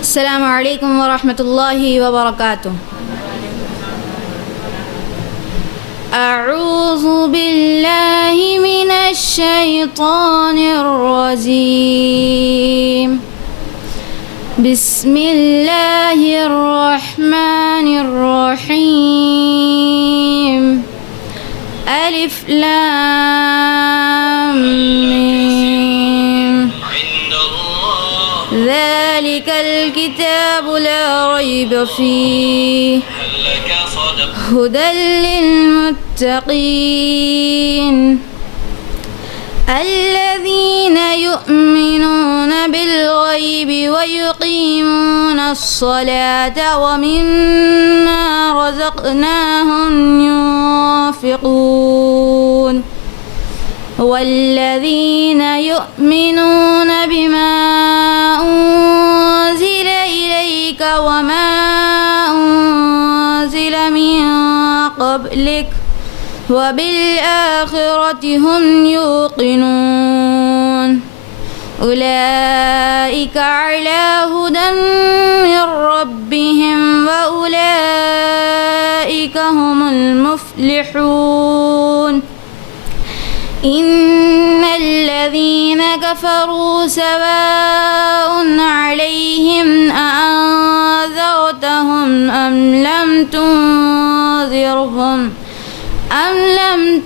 السلام علیکم ورحمۃ اللہ وبرکاتہ. اعوذ باللہ من الشیطان الرجیم. بسم اللہ الرحمن الرحیم. الف لام میم. ذلك الكتاب لا ريب فيه هدى للمتقين الذين يؤمنون بالغيب ويقيمون الصلاة ومما رزقناهم ينفقون والذين يؤمنون بما أنزل إليك وما أنزل من قبلك وبالآخرة هم يوقنون أولئك على هدى من ربهم وأولئك هم المفلحون. إن الذين كفروا سواء عليهم أأنذرتهم أم لم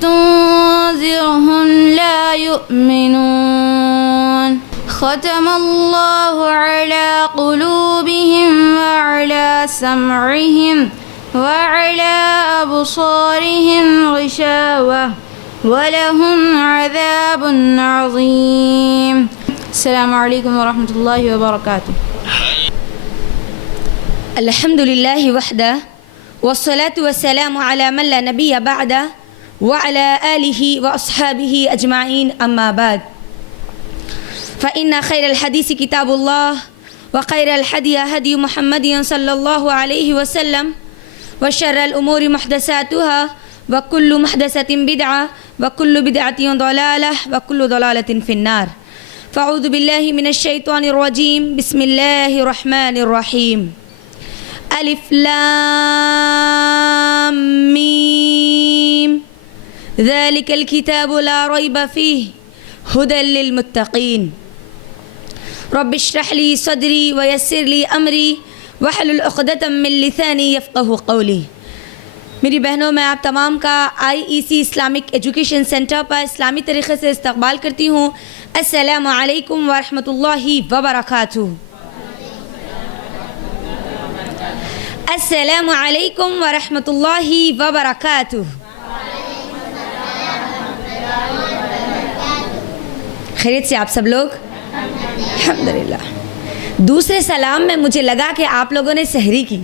تنذرهم لا يؤمنون. ختم الله على قلوبهم وعلى سمعهم وعلى أبصارهم غشاوة وَلَهُمْ عَذَابٌ عَظِيمٌ. السلام علیکم ورحمۃ اللہ وبرکاتہ. الحمد للہ وحدہ والصلاة والسلام على من لا نبی بعدہ وعلى آلہ واصحابہ اجمعین اما بعد فإن خیر الحدیث کتاب اللہ وخیر الحدی ہدی محمد صلی اللہ علیہ وسلم وشر الامور محدثاتها وكل محدثة بدعة وكل بدعة ضلالة وكل ضلالة في النار. فأعوذ بالله من الشيطان الرجيم. بسم الله الرحمن الرحيم. ألف لام ميم. ذلك الكتاب لا ريب فيه هدى للمتقين. رب اشرح لي صدري ويسر لي أمري واحلل عقدة من لساني يفقهوا قولي. میری بہنوں، میں آپ تمام کا IEC اسلامک ایجوکیشن سینٹر پر اسلامی طریقے سے استقبال کرتی ہوں. السلام علیکم ورحمۃ اللہ وبرکاتہ. السلام علیکم ورحمۃ اللہ وبرکاتہ. خیریت سے آپ سب لوگ؟ الحمدللہ. دوسرے سلام میں مجھے لگا کہ آپ لوگوں نے سحری کی.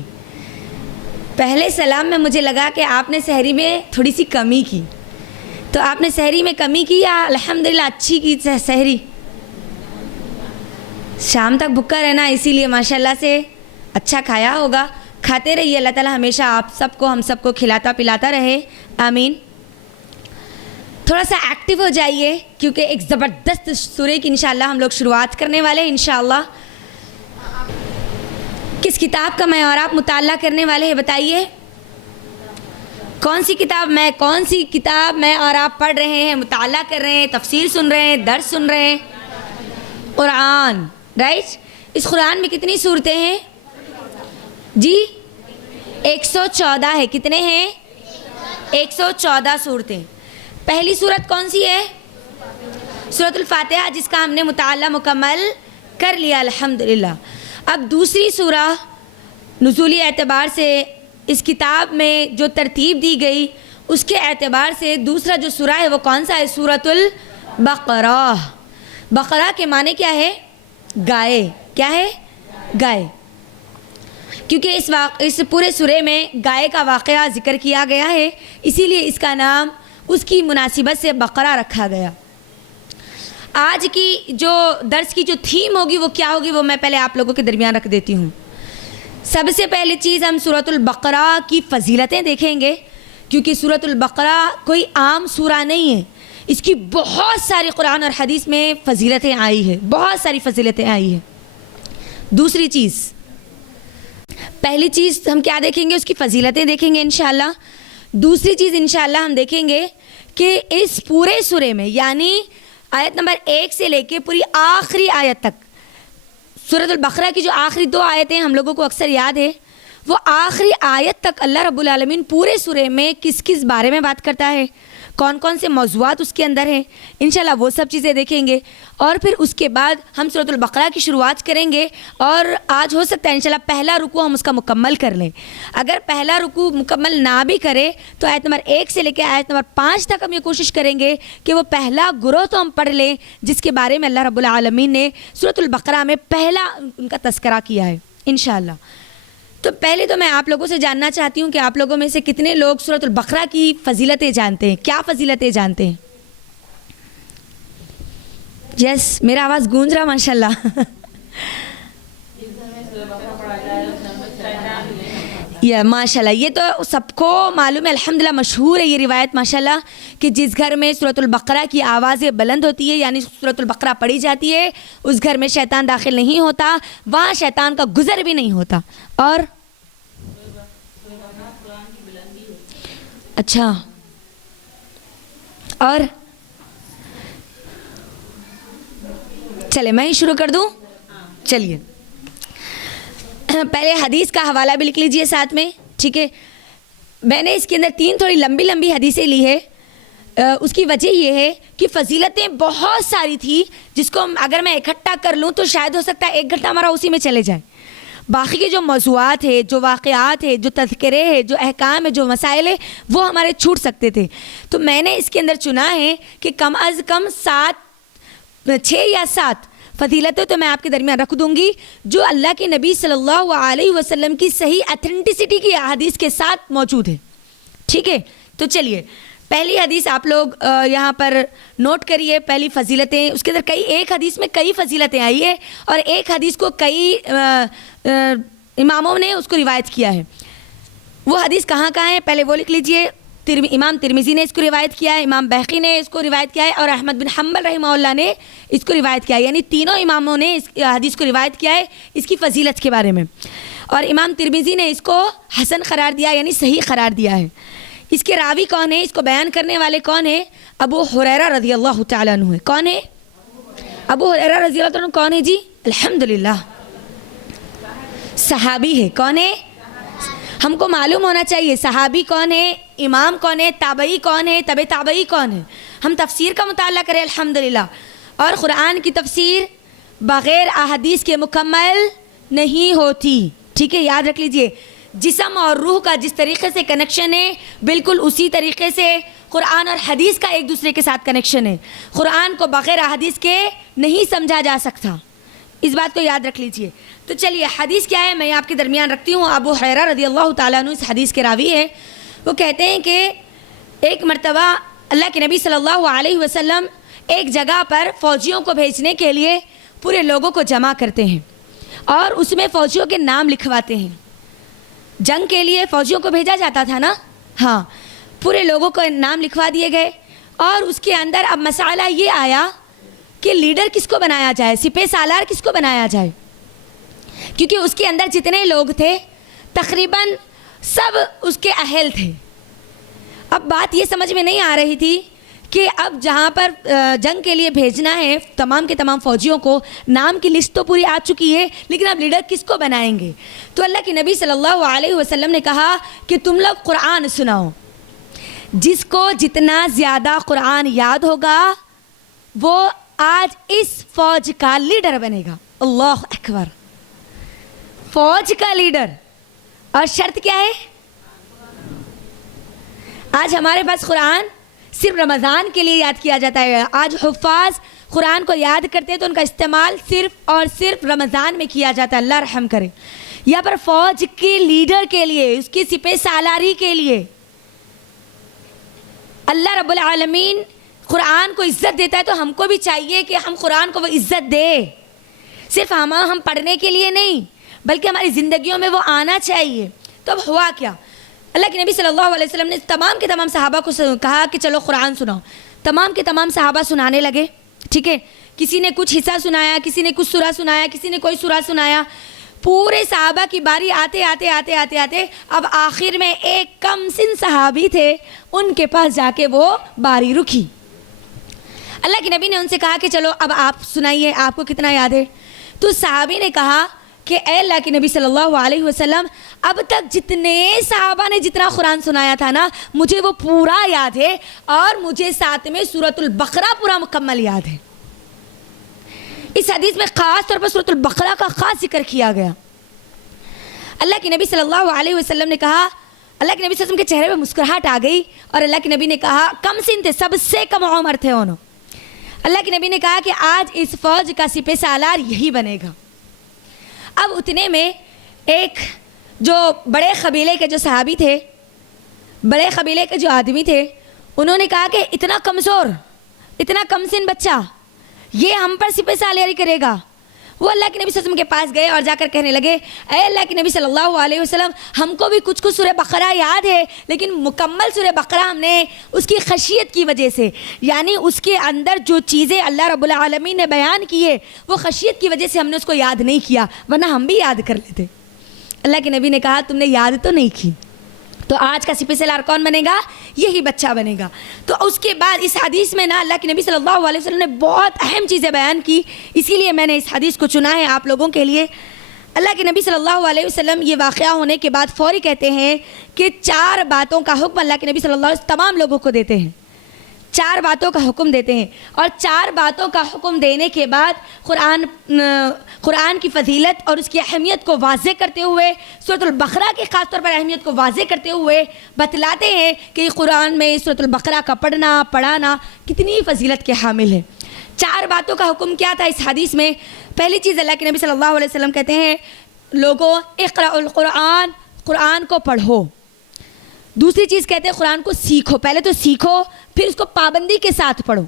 پہلے سلام میں مجھے لگا کہ آپ نے سحری میں تھوڑی سی کمی کی. تو آپ نے سحری میں کمی کی یا الحمدللہ اچھی کی سحری؟ شام تک بھوکا رہنا، اسی لیے ماشاءاللہ سے اچھا کھایا ہوگا. کھاتے رہیے. اللہ تعالی ہمیشہ آپ سب کو، ہم سب کو کھلاتا پلاتا رہے. آمین. تھوڑا سا ایکٹیو ہو جائیے کیونکہ ایک زبردست سورہ کی انشاءاللہ ہم لوگ شروعات کرنے والے ہیں انشاءاللہ. کس کتاب کا میں اور آپ مطالعہ کرنے والے ہیں بتائیے؟ کون سی کتاب میں اور آپ پڑھ رہے ہیں، مطالعہ کر رہے ہیں، تفسیر سن رہے ہیں، درس سن رہے ہیں؟ قرآن. رائٹ. اس قرآن میں کتنی صورتیں ہیں جی؟ 114 ہے. کتنے ہیں؟ 114 صورتیں. پہلی صورت کون سی ہے؟ سورۃ الفاتحہ، جس کا ہم نے مطالعہ مکمل کر لیا الحمدللہ. اب دوسری سورہ نزولی اعتبار سے اس کتاب میں جو ترتیب دی گئی اس کے اعتبار سے دوسرا جو سورہ ہے وہ کون سا ہے؟ سورۃ البقرہ. بقرہ کے معنی کیا ہے؟ گائے. کیا ہے؟ گائے. کیونکہ اس پورے سورے میں گائے کا واقعہ ذکر کیا گیا ہے، اسی لیے اس کا نام اس کی مناسبت سے بقرہ رکھا گیا. آج کی جو درس کی جو تھیم ہوگی وہ کیا ہوگی وہ میں پہلے آپ لوگوں کے درمیان رکھ دیتی ہوں. سب سے پہلی چیز ہم سورۃ البقرہ کی فضیلتیں دیکھیں گے، کیونکہ سورۃ البقرہ کوئی عام سورہ نہیں ہے، اس کی بہت ساری قرآن اور حدیث میں فضیلتیں آئی ہیں، بہت ساری فضیلتیں آئی ہیں. دوسری چیز پہلی چیز ہم کیا دیکھیں گے؟ اس کی فضیلتیں دیکھیں گے انشاءاللہ. دوسری چیز انشاءاللہ ہم دیکھیں گے کہ اس پورے سورے میں یعنی آیت نمبر 1 سے لے کے پوری آخری آیت تک، سورۃ البقرہ کی جو آخری 2 آیتیں ہم لوگوں کو اکثر یاد ہے، وہ آخری آیت تک اللہ رب العالمین پورے سورے میں کس کس بارے میں بات کرتا ہے، کون کون سے موضوعات اس کے اندر ہیں، انشاءاللہ وہ سب چیزیں دیکھیں گے. اور پھر اس کے بعد ہم سورۃ البقرہ کی شروعات کریں گے، اور آج ہو سکتا ہے انشاءاللہ پہلا رکوع ہم اس کا مکمل کر لیں. اگر پہلا رکوع مکمل نہ بھی کرے تو آیت نمبر 1 سے لے کے آیت نمبر 5 تک ہم یہ کوشش کریں گے کہ وہ پہلا گروہ تو ہم پڑھ لیں جس کے بارے میں اللہ رب العالمین نے سورۃ البقرہ میں پہلا ان کا تذکرہ کیا ہے انشاءاللہ. تو پہلے تو میں آپ لوگوں سے جاننا چاہتی ہوں کہ آپ لوگوں میں سے کتنے لوگ سورۃ البقرہ کی فضیلتیں جانتے ہیں؟ کیا فضیلتیں جانتے ہیں؟ یس، میرا آواز گونج رہا ماشاءاللہ. یا ماشاءاللہ، یہ تو سب کو معلوم ہے، الحمدللہ مشہور ہے یہ روایت ماشاءاللہ کہ جس گھر میں سورۃ البقرہ کی آوازیں بلند ہوتی ہے یعنی سورۃ البقرہ پڑھی جاتی ہے، اس گھر میں شیطان داخل نہیں ہوتا، وہاں شیطان کا گزر بھی نہیں ہوتا. اور اچھا، اور چلے میں ہی شروع کر دوں. چلیے پہلے حدیث کا حوالہ بھی لکھ لیجئے ساتھ میں، ٹھیک ہے. میں نے اس کے اندر 3 تھوڑی لمبی لمبی حدیثیں لی ہے. اس کی وجہ یہ ہے کہ فضیلتیں بہت ساری تھی جس کو اگر میں اکٹھا کر لوں تو شاید ہو سکتا ہے 1 گھنٹہ ہمارا اسی میں چلے جائے. باقی کے جو موضوعات ہے، جو واقعات ہے، جو تذکرے ہے، جو احکام ہے، جو مسائل ہے، وہ ہمارے چھوٹ سکتے تھے. تو میں نے اس کے اندر چنا ہے کہ کم از کم 6 یا 7 فضیلتیں تو میں آپ کے درمیان رکھ دوں گی جو اللہ کے نبی صلی اللہ علیہ وسلم کی صحیح ایتھنٹسٹی کی حدیث کے ساتھ موجود ہے. ٹھیک ہے، تو چلیے پہلی حدیث آپ لوگ یہاں پر نوٹ کریے. پہلی فضیلتیں، اس کے اندر ایک حدیث میں کئی فضیلتیں آئی ہے اور ایک حدیث کو کئی اماموں نے اس کو روایت کیا ہے. وہ حدیث کہاں کہاں ہے پہلے وہ لکھ لیجئے. امام ترمذی نے اس کو روایت کیا ہے، امام بیہقی نے اس کو روایت کیا ہے اور احمد بن حنبل رحمہ اللہ نے اس کو روایت کیا ہے. یعنی تینوں اماموں نے اس حدیث کو روایت کیا ہے اس کی فضیلت کے بارے میں. اور امام ترمذی نے اس کو حسن قرار دیا یعنی صحیح قرار دیا ہے. اس کے راوی کون ہے، اس کو بیان کرنے والے کون ہیں؟ ابو ہریرہ رضی اللہ تعالیٰ عنہ ہے. کون ہے ابو ہریرہ رضی اللہ تعالیٰ عنہ؟ کون ہے جی؟ الحمدللہ صحابی ہے. کون ہے؟ ہم کو معلوم ہونا چاہیے صحابی کون ہے، امام کون ہے، تابعی کون ہے، تبع تابعی کون ہے. ہم تفسیر کا مطالعہ کریں الحمدللہ. اور قرآن کی تفسیر بغیر احادیث کے مکمل نہیں ہوتی. ٹھیک ہے، یاد رکھ لیجئے. جسم اور روح کا جس طریقے سے کنیکشن ہے بالکل اسی طریقے سے قرآن اور حدیث کا ایک دوسرے کے ساتھ کنیکشن ہے. قرآن کو بغیر احادیث کے نہیں سمجھا جا سکتا، اس بات کو یاد رکھ لیجئے. تو چلیے حدیث کیا ہے میں آپ کے درمیان رکھتی ہوں. ابو ہریرہ رضی اللہ تعالیٰ عنہ اس حدیث کے راوی ہے. وہ کہتے ہیں کہ ایک مرتبہ اللہ کے نبی صلی اللہ علیہ وسلم ایک جگہ پر فوجیوں کو بھیجنے کے لیے پورے لوگوں کو جمع کرتے ہیں اور اس میں فوجیوں کے نام لکھواتے ہیں. جنگ کے لیے فوجیوں کو بھیجا جاتا تھا نا، ہاں، پورے لوگوں کو نام لکھوا دیے گئے. اور اس کے اندر اب مسئلہ یہ آیا کہ لیڈر کس کو بنایا جائے، سپہ سالار کس کو بنایا جائے، کیونکہ اس کے اندر جتنے لوگ تھے تقریباً سب اس کے اہل تھے. اب بات یہ سمجھ میں نہیں آ رہی تھی کہ اب جہاں پر جنگ کے لیے بھیجنا ہے تمام کے تمام فوجیوں کو، نام کی لسٹ تو پوری آ چکی ہے لیکن اب لیڈر کس کو بنائیں گے. تو اللہ کے نبی صلی اللہ علیہ وسلم نے کہا کہ تم لوگ قرآن سناؤ. جس کو جتنا زیادہ قرآن یاد ہوگا وہ آج اس فوج کا لیڈر بنے گا. اللہ اکبر، فوج کا لیڈر. اور شرط کیا ہے؟ آج ہمارے پاس قرآن صرف رمضان کے لیے یاد کیا جاتا ہے. آج حفاظ قرآن کو یاد کرتے ہیں تو ان کا استعمال صرف اور صرف رمضان میں کیا جاتا ہے. اللہ رحم کرے. یہاں پر فوج کے لیڈر کے لیے، اس کی سپہ سالاری کے لیے اللہ رب العالمین قرآن کو عزت دیتا ہے تو ہم کو بھی چاہیے کہ ہم قرآن کو وہ عزت دیں. صرف ہم پڑھنے کے لیے نہیں بلکہ ہماری زندگیوں میں وہ آنا چاہیے. تو اب ہوا کیا، اللہ کے نبی صلی اللہ علیہ وسلم نے تمام کے تمام صحابہ کو کہا کہ چلو قرآن سناؤ. تمام کے تمام صحابہ سنانے لگے. ٹھیک ہے، کسی نے کچھ حصہ سنایا، کسی نے کچھ سورہ سنایا، کسی نے کوئی سورہ سنایا. پورے صحابہ کی باری آتے آتے اب آخر میں ایک کم سن صحابی تھے، ان کے پاس جا کے وہ باری رکی۔ اللہ کے نبی نے ان سے کہا کہ چلو اب آپ سنائیے، آپ کو کتنا یاد ہے؟ تو صحابی نے کہا کہ اے اللہ کے نبی صلی اللہ علیہ وسلم، اب تک جتنے صحابہ نے جتنا قرآن سنایا تھا نا، مجھے وہ پورا یاد ہے، اور مجھے ساتھ میں سورۃ البقرہ پورا مکمل یاد ہے۔ اس حدیث میں خاص طور پر سورۃ البقرہ کا خاص ذکر کیا گیا۔ اللہ کے نبی صلی اللہ علیہ وسلم نے کہا، اللہ کے نبی صلی اللہ علیہ وسلم کے چہرے پہ مسکراہٹ آ گئی، اور اللہ کے نبی نے کہا، کم سن تھے، سب سے کم عمر تھے انہوں۔ اللہ کے نبی نے کہا کہ آج اس فوج کا سپہ سالار یہی بنے گا۔ اب اتنے میں ایک جو بڑے قبیلے کے جو صحابی تھے، بڑے قبیلے کے جو آدمی تھے، انہوں نے کہا کہ اتنا کمزور، اتنا کم سن بچہ یہ ہم پر سپہ سالاری کرے گا۔ وہ اللہ کے نبی صلی اللہ علیہ وسلم کے پاس گئے اور جا کر کہنے لگے، اے اللہ کے نبی صلی اللہ علیہ وسلم، ہم کو بھی کچھ سورہ بقرہ یاد ہے، لیکن مکمل سورہ بقرہ ہم نے اس کی خشیت کی وجہ سے، یعنی اس کے اندر جو چیزیں اللہ رب العالمین نے بیان کی ہے، وہ خشیت کی وجہ سے ہم نے اس کو یاد نہیں کیا، ورنہ ہم بھی یاد کر لیتے۔ اللہ کے نبی نے کہا، تم نے یاد تو نہیں کی، تو آج کا سپہ سالار کون بنے گا؟ یہی بچہ بنے گا۔ تو اس کے بعد اس حدیث میں نا اللہ کے نبی صلی اللہ علیہ وسلم نے بہت اہم چیزیں بیان کی، اسی لیے میں نے اس حدیث کو چنا ہے آپ لوگوں کے لیے۔ اللہ کے نبی صلی اللہ علیہ وسلم یہ واقعہ ہونے کے بعد فوری کہتے ہیں کہ 4 باتوں کا حکم اللہ کے نبی صلی اللہ علیہ وسلم تمام لوگوں کو دیتے ہیں، 4 باتوں کا حکم دیتے ہیں، اور 4 باتوں کا حکم دینے کے بعد قرآن کی فضیلت اور اس کی اہمیت کو واضح کرتے ہوئے، سورۃ البقرہ کی خاص طور پر اہمیت کو واضح کرتے ہوئے بتلاتے ہیں کہ قرآن میں سورۃ البقرہ کا پڑھنا کتنی فضیلت کے حامل ہے۔ 4 باتوں کا حکم کیا تھا اس حدیث میں؟ پہلی چیز اللہ کے نبی صلی اللہ علیہ وسلم کہتے ہیں، لوگوں اقرأ القرآن، قرآن کو پڑھو۔ دوسری چیز کہتے ہیں قرآن کو سیکھو، پہلے تو سیکھو پھر اس کو پابندی کے ساتھ پڑھو،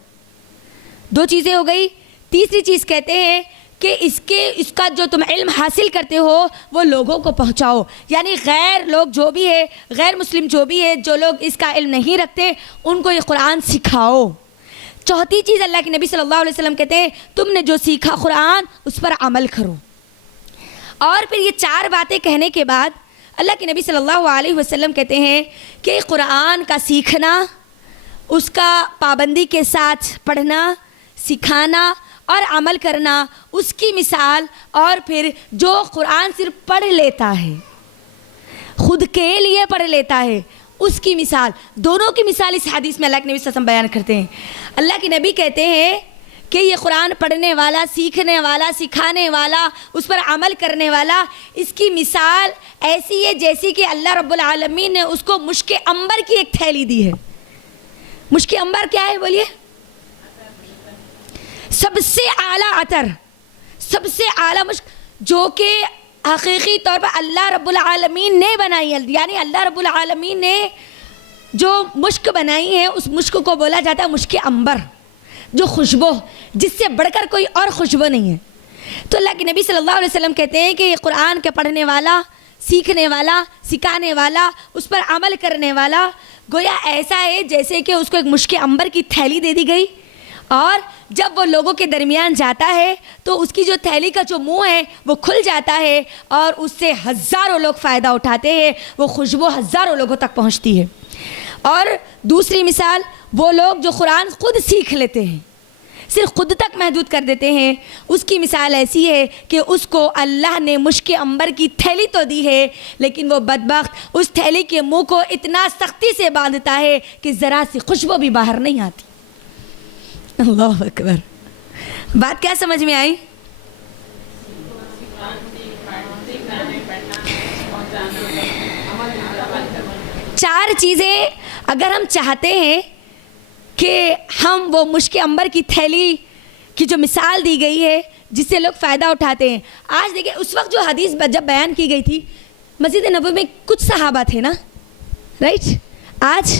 2 چیزیں ہو گئی۔ تیسری چیز کہتے ہیں کہ اس کا جو تم علم حاصل کرتے ہو وہ لوگوں کو پہنچاؤ، یعنی غیر لوگ جو بھی ہے، غیر مسلم جو بھی ہے، جو لوگ اس کا علم نہیں رکھتے، ان کو یہ قرآن سکھاؤ۔ چوتھی چیز اللہ کے نبی صلی اللہ علیہ وسلم کہتے ہیں، تم نے جو سیکھا قرآن اس پر عمل کرو۔ اور پھر یہ 4 باتیں کہنے کے بعد اللہ کے نبی صلی اللہ علیہ وسلم کہتے ہیں کہ قرآن کا سیکھنا، اس کا پابندی کے ساتھ پڑھنا، سکھانا اور عمل کرنا، اس کی مثال، اور پھر جو قرآن صرف پڑھ لیتا ہے، خود کے لیے پڑھ لیتا ہے، اس کی مثال، دونوں کی مثال اس حدیث میں اللہ کے نبی صلی اللہ علیہ وسلم بیان کرتے ہیں۔ اللہ کے نبی کہتے ہیں کہ یہ قرآن پڑھنے والا، سیکھنے والا، سکھانے والا، اس پر عمل کرنے والا، اس کی مثال ایسی ہے جیسی کہ اللہ رب العالمین نے اس کو مشک عنبر کی ایک تھیلی دی ہے۔ مشک عنبر کیا ہے بولیے؟ سب سے اعلیٰ عطر، سب سے اعلیٰ مشک، جو کہ حقیقی طور پر اللہ رب العالمین نے بنائی ہے، یعنی اللہ رب العالمین نے جو مشک بنائی ہے اس مشک کو بولا جاتا ہے مشک عنبر، جو خوشبو، جس سے بڑھ کر کوئی اور خوشبو نہیں ہے۔ تو اللہ کے نبی صلی اللہ علیہ وسلم کہتے ہیں کہ یہ قرآن کے پڑھنے والا، سیکھنے والا، سکھانے والا، اس پر عمل کرنے والا، گویا ایسا ہے جیسے کہ اس کو ایک مشک عنبر کی تھیلی دے دی گئی، اور جب وہ لوگوں کے درمیان جاتا ہے تو اس کی جو تھیلی کا جو منہ ہے وہ کھل جاتا ہے، اور اس سے ہزاروں لوگ فائدہ اٹھاتے ہیں، وہ خوشبو ہزاروں لوگوں تک پہنچتی ہے۔ اور دوسری مثال، وہ لوگ جو قرآن خود سیکھ لیتے ہیں، صرف خود تک محدود کر دیتے ہیں، اس کی مثال ایسی ہے کہ اس کو اللہ نے مشک عنبر کی تھیلی تو دی ہے، لیکن وہ بدبخت اس تھیلی کے منہ کو اتنا سختی سے باندھتا ہے کہ ذرا سی خوشبو بھی باہر نہیں آتی۔ اللہ اکبر، بات کیا سمجھ میں آئی؟ چار چیزیں اگر ہم چاہتے ہیں کہ ہم وہ مشک عنبر کی تھیلی کی جو مثال دی گئی ہے جس سے لوگ فائدہ اٹھاتے ہیں، آج دیکھیں اس وقت جو حدیث جب بیان کی گئی تھی مسجد نبوی میں کچھ صحابہ تھے نا، رائٹ؟ آج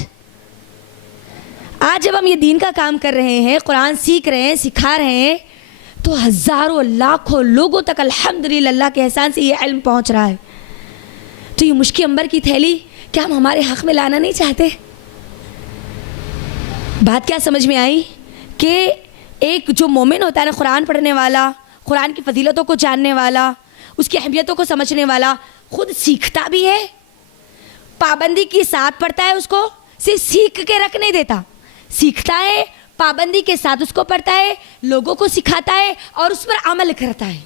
جب ہم یہ دین کا کام کر رہے ہیں، قرآن سیکھ رہے ہیں، سکھا رہے ہیں، تو ہزاروں لاکھوں لوگوں تک الحمدللہ اللہ کے احسان سے یہ علم پہنچ رہا ہے۔ تو یہ مشک عنبر کی تھیلی کیا ہم ہمارے حق میں لانا نہیں چاہتے؟ بات کیا سمجھ میں آئی؟ کہ ایک جو مومن ہوتا ہے نا، قرآن پڑھنے والا، قرآن کی فضیلتوں کو جاننے والا، اس کی اہمیتوں کو سمجھنے والا خود سیکھتا بھی ہے, پابندی کے ساتھ پڑھتا ہے, اس کو صرف سیکھ کے رکھ نہیں دیتا, سیکھتا ہے, پابندی کے ساتھ اس کو پڑھتا ہے, لوگوں کو سکھاتا ہے اور اس پر عمل کرتا ہے.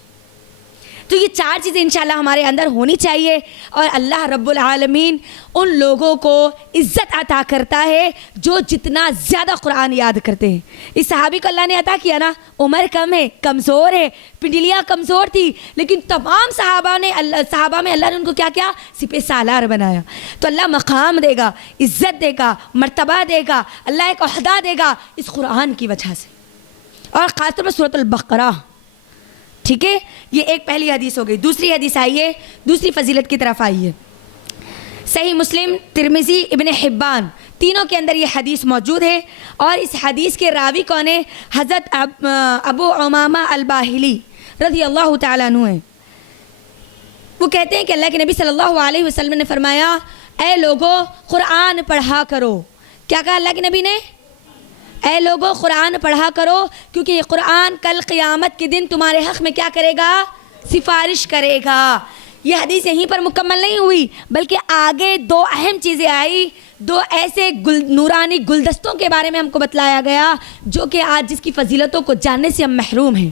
تو یہ 4 چیزیں انشاءاللہ ہمارے اندر ہونی چاہیے, اور اللہ رب العالمین ان لوگوں کو عزت عطا کرتا ہے جو جتنا زیادہ قرآن یاد کرتے ہیں. اس صحابی کو اللہ نے عطا کیا نا, عمر کم ہے, کمزور ہے, پنڈلیاں کمزور تھی, لیکن تمام صحابہ میں اللہ نے ان کو کیا کیا, سپہ سالار بنایا. تو اللہ مقام دے گا, عزت دے گا, مرتبہ دے گا, اللہ ایک عہدہ دے گا اس قرآن کی وجہ سے. اور خاص طور پر سورۃ البقرہ, ٹھیک ہے, یہ ایک پہلی حدیث ہو گئی. دوسری حدیث آئیے, دوسری فضیلت کی طرف آئیے. صحیح مسلم, ترمذی, ابن حبان, تینوں کے اندر یہ حدیث موجود ہے. اور اس حدیث کے راوی کون ہیں؟ حضرت ابو امامہ الباہلی رضی اللہ تعالیٰ عنہ ہیں. وہ کہتے ہیں کہ اللہ کے نبی صلی اللہ علیہ وسلم نے فرمایا, اے لوگو قرآن پڑھا کرو. کیا کہا اللہ کے نبی نے؟ اے لوگو قرآن پڑھا کرو, کیونکہ یہ قرآن کل قیامت کے دن تمہارے حق میں کیا کرے گا؟ سفارش کرے گا. یہ حدیث یہیں پر مکمل نہیں ہوئی, بلکہ آگے 2 اہم چیزیں آئی, 2 ایسے نورانی گلدستوں کے بارے میں ہم کو بتلایا گیا جو کہ آج جس کی فضیلتوں کو جاننے سے ہم محروم ہیں.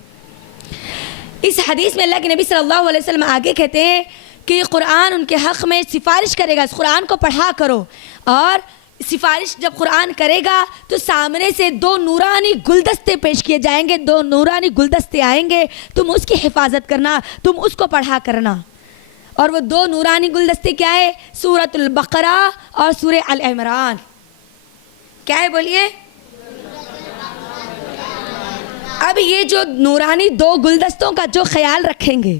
اس حدیث میں اللہ کے نبی صلی اللہ علیہ وسلم آگے کہتے ہیں کہ یہ قرآن ان کے حق میں سفارش کرے گا, اس قرآن کو پڑھا کرو. اور سفارش جب قرآن کرے گا تو سامنے سے 2 نورانی گلدستے پیش کیے جائیں گے, 2 نورانی گلدستے آئیں گے, تم اس کی حفاظت کرنا, تم اس کو پڑھا کرنا. اور وہ 2 نورانی گلدستے کیا ہے؟ سورۃ البقرہ اور سورہ آل عمران. کیا ہے بولیے؟ اب یہ جو نورانی 2 گلدستوں کا جو خیال رکھیں گے,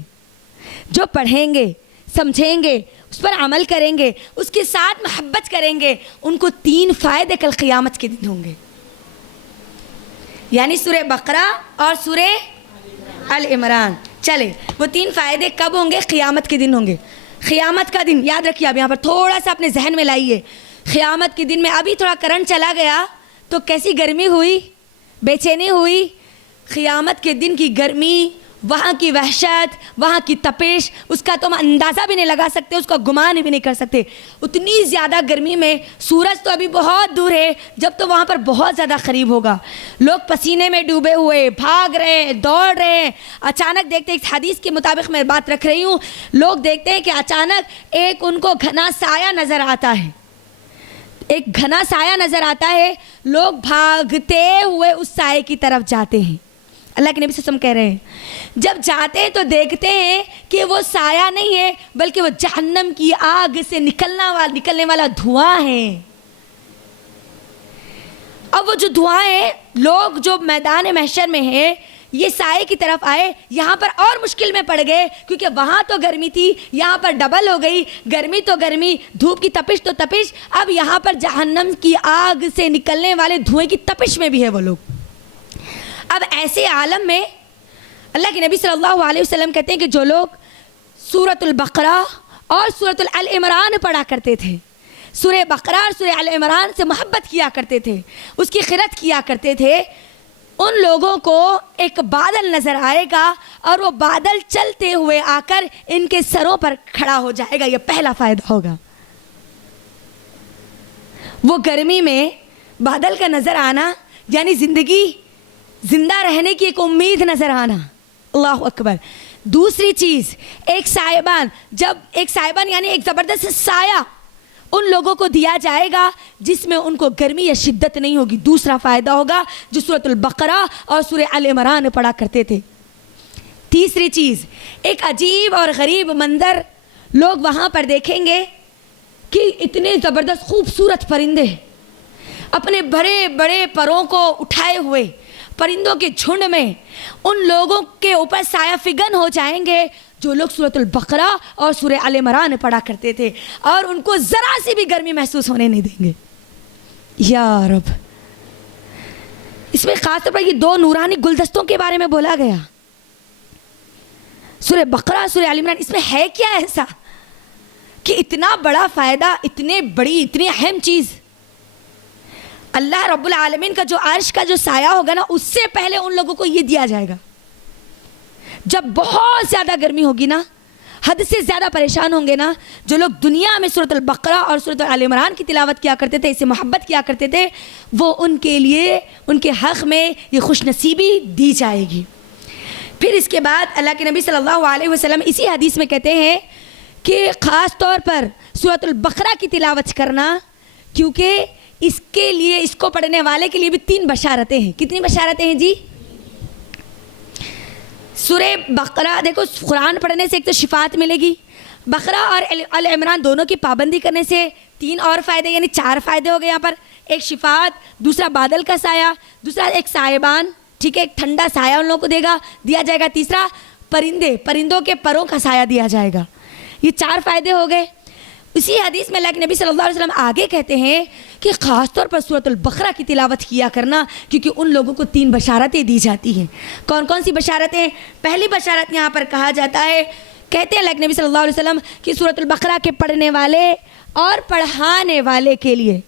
جو پڑھیں گے, سمجھیں گے, اس پر عمل کریں گے, اس کے ساتھ محبت کریں گے, ان کو 3 فائدے کل قیامت کے دن ہوں گے. یعنی سورہ بقرہ اور سورہ آل عمران. چلے, وہ 3 فائدے کب ہوں گے؟ قیامت کے دن ہوں گے. قیامت کا دن یاد رکھیے, اب یہاں پر تھوڑا سا اپنے ذہن میں لائیے. قیامت کے دن میں ابھی تھوڑا کرنٹ چلا گیا تو کیسی گرمی ہوئی, بے چینی ہوئی. قیامت کے دن کی گرمی, وہاں کی وحشت, وہاں کی تپش, اس کا تو ہم اندازہ بھی نہیں لگا سکتے, اس کا گمان بھی نہیں کر سکتے. اتنی زیادہ گرمی میں سورج تو ابھی بہت دور ہے, جب تو وہاں پر بہت زیادہ قریب ہوگا. لوگ پسینے میں ڈوبے ہوئے بھاگ رہے ہیں, دوڑ رہے ہیں. اچانک دیکھتے ہیں, اس حدیث کے مطابق میں بات رکھ رہی ہوں, لوگ دیکھتے ہیں کہ اچانک ایک ان کو گھنا سایہ نظر آتا ہے, ایک گھنا سایہ نظر آتا ہے. لوگ بھاگتے ہوئے اس سائے کی طرف جاتے ہیں. اللہ کے نبی صلی اللہ علیہ وسلم کہہ رہے ہیں, جب جاتے ہیں تو دیکھتے ہیں کہ وہ سایہ نہیں ہے, بلکہ وہ جہنم کی آگ سے نکلنے والا دھواں ہے. اب وہ جو دھواں ہے, لوگ جو میدان محشر میں ہیں یہ سائے کی طرف آئے, یہاں پر اور مشکل میں پڑ گئے, کیونکہ وہاں تو گرمی تھی, یہاں پر ڈبل ہو گئی. گرمی تو گرمی, دھوپ کی تپش تو تپش, اب یہاں پر جہنم کی آگ سے نکلنے والے دھوئیں کی تپش میں بھی ہے وہ لوگ. اب ایسے عالم میں اللہ کے نبی صلی اللہ علیہ وسلم کہتے ہیں کہ جو لوگ سورۃ البقرہ اور سورۃ آل عمران پڑھا کرتے تھے, سورہ بقرہ اور سورہ آل عمران سے محبت کیا کرتے تھے, اس کی قرأت کیا کرتے تھے, ان لوگوں کو ایک بادل نظر آئے گا اور وہ بادل چلتے ہوئے آ کر ان کے سروں پر کھڑا ہو جائے گا. یہ پہلا فائدہ ہوگا. وہ گرمی میں بادل کا نظر آنا یعنی زندہ رہنے کی ایک امید نظر آنا. اللہ اکبر. دوسری چیز, ایک سائبان, جب ایک سائبان یعنی ایک زبردست سایہ ان لوگوں کو دیا جائے گا جس میں ان کو گرمی یا شدت نہیں ہوگی. دوسرا فائدہ ہوگا جو سورۃ البقرہ اور سورہ آل عمران پڑھا کرتے تھے. تیسری چیز, ایک عجیب اور غریب منظر لوگ وہاں پر دیکھیں گے کہ اتنے زبردست خوبصورت پرندے اپنے بڑے بڑے پروں کو اٹھائے ہوئے پرندوں کے جھنڈ میں ان لوگوں کے اوپر سایہ فگن ہو جائیں گے جو لوگ سورۃ البقرہ اور سورہ آل عمران پڑھا کرتے تھے, اور ان کو ذرا سی بھی گرمی محسوس ہونے نہیں دیں گے. یا رب, اس میں خاص طور پر یہ 2 نورانی گلدستوں کے بارے میں بولا گیا. سورہ بقرہ, سورہ آل عمران, اس میں ہے کیا ایسا کہ اتنا بڑا فائدہ, اتنی اہم چیز. اللہ رب العالمین کا جو عرش کا جو سایہ ہوگا نا, اس سے پہلے ان لوگوں کو یہ دیا جائے گا. جب بہت زیادہ گرمی ہوگی نا حد سے زیادہ پریشان ہوں گے نا جو لوگ دنیا میں سورۃ البقرہ اور سورۃ آل عمران کی تلاوت کیا کرتے تھے، اس سے محبت کیا کرتے تھے، وہ ان کے لیے ان کے حق میں یہ خوش نصیبی دی جائے گی۔ پھر اس کے بعد اللہ کے نبی صلی اللہ علیہ وسلم اسی حدیث میں کہتے ہیں کہ خاص طور پر سورۃ البقرہ کی تلاوت کرنا، کیونکہ اس کے لیے، اس کو پڑھنے والے کے لیے بھی 3 بشارتیں ہیں۔ کتنی بشارتیں ہیں جی؟ سورہ بقرہ دیکھو، قرآن پڑھنے سے ایک تو شفاعت ملے گی، بقرہ اور آل عمران دونوں کی پابندی کرنے سے 3 اور فائدے، یعنی 4 فائدے ہو گئے یہاں پر۔ ایک شفاعت، دوسرا بادل کا سایہ، دوسرا ایک سایبان، ٹھیک ہے، ایک ٹھنڈا سایہ ان لوگوں کو دیا جائے گا، تیسرا پرندوں کے پروں کا سایہ دیا جائے گا۔ یہ 4 فائدے ہو گئے۔ اسی حدیث میں اللہ کے نبی صلی اللہ علیہ وسلم آگے کہتے ہیں کہ خاص طور پر سورۃ البقرہ کی تلاوت کیا کرنا، کیونکہ ان لوگوں کو 3 بشارتیں دی جاتی ہیں۔ کون کون سی بشارتیں؟ پہلی بشارت یہاں پر کہا جاتا ہے، کہتے ہیں اللہ کے نبی صلی اللہ علیہ وسلم کہ سورۃ البقرہ کے پڑھنے والے اور پڑھانے والے کے لیے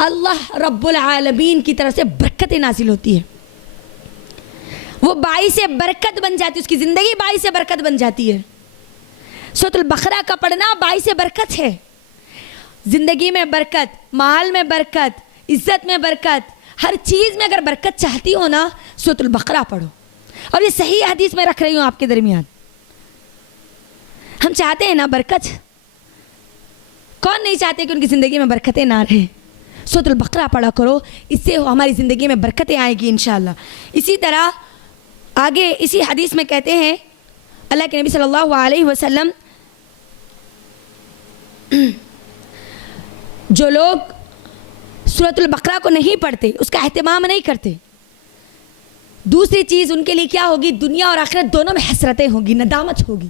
اللہ رب العالمین کی طرف سے برکتیں نازل ہوتی ہیں، وہ باعث برکت بن جاتی ہے، اس کی زندگی باعث برکت بن جاتی ہے۔ سورۃ البقرہ کا پڑھنا باعث برکت ہے، زندگی میں برکت، مال میں برکت، عزت میں برکت، ہر چیز میں اگر برکت چاہتی ہو نا سورۃ البقرہ پڑھو۔ اور یہ صحیح حدیث میں رکھ رہی ہوں آپ کے درمیان۔ ہم چاہتے ہیں نا برکت، کون نہیں چاہتے کہ ان کی زندگی میں برکتیں نہ رہیں؟ سورۃ البقرہ پڑھا کرو، اس سے ہماری زندگی میں برکتیں آئیں گی انشاءاللہ۔ اسی طرح آگے اسی حدیث میں کہتے ہیں اللہ کے نبی صلی اللہ علیہ وسلم، جو لوگ سورۃ البقرہ کو نہیں پڑھتے، اس کا اہتمام نہیں کرتے، دوسری چیز ان کے لیے کیا ہوگی؟ دنیا اور آخرت دونوں میں حسرتیں ہوں گی، ندامت ہوگی۔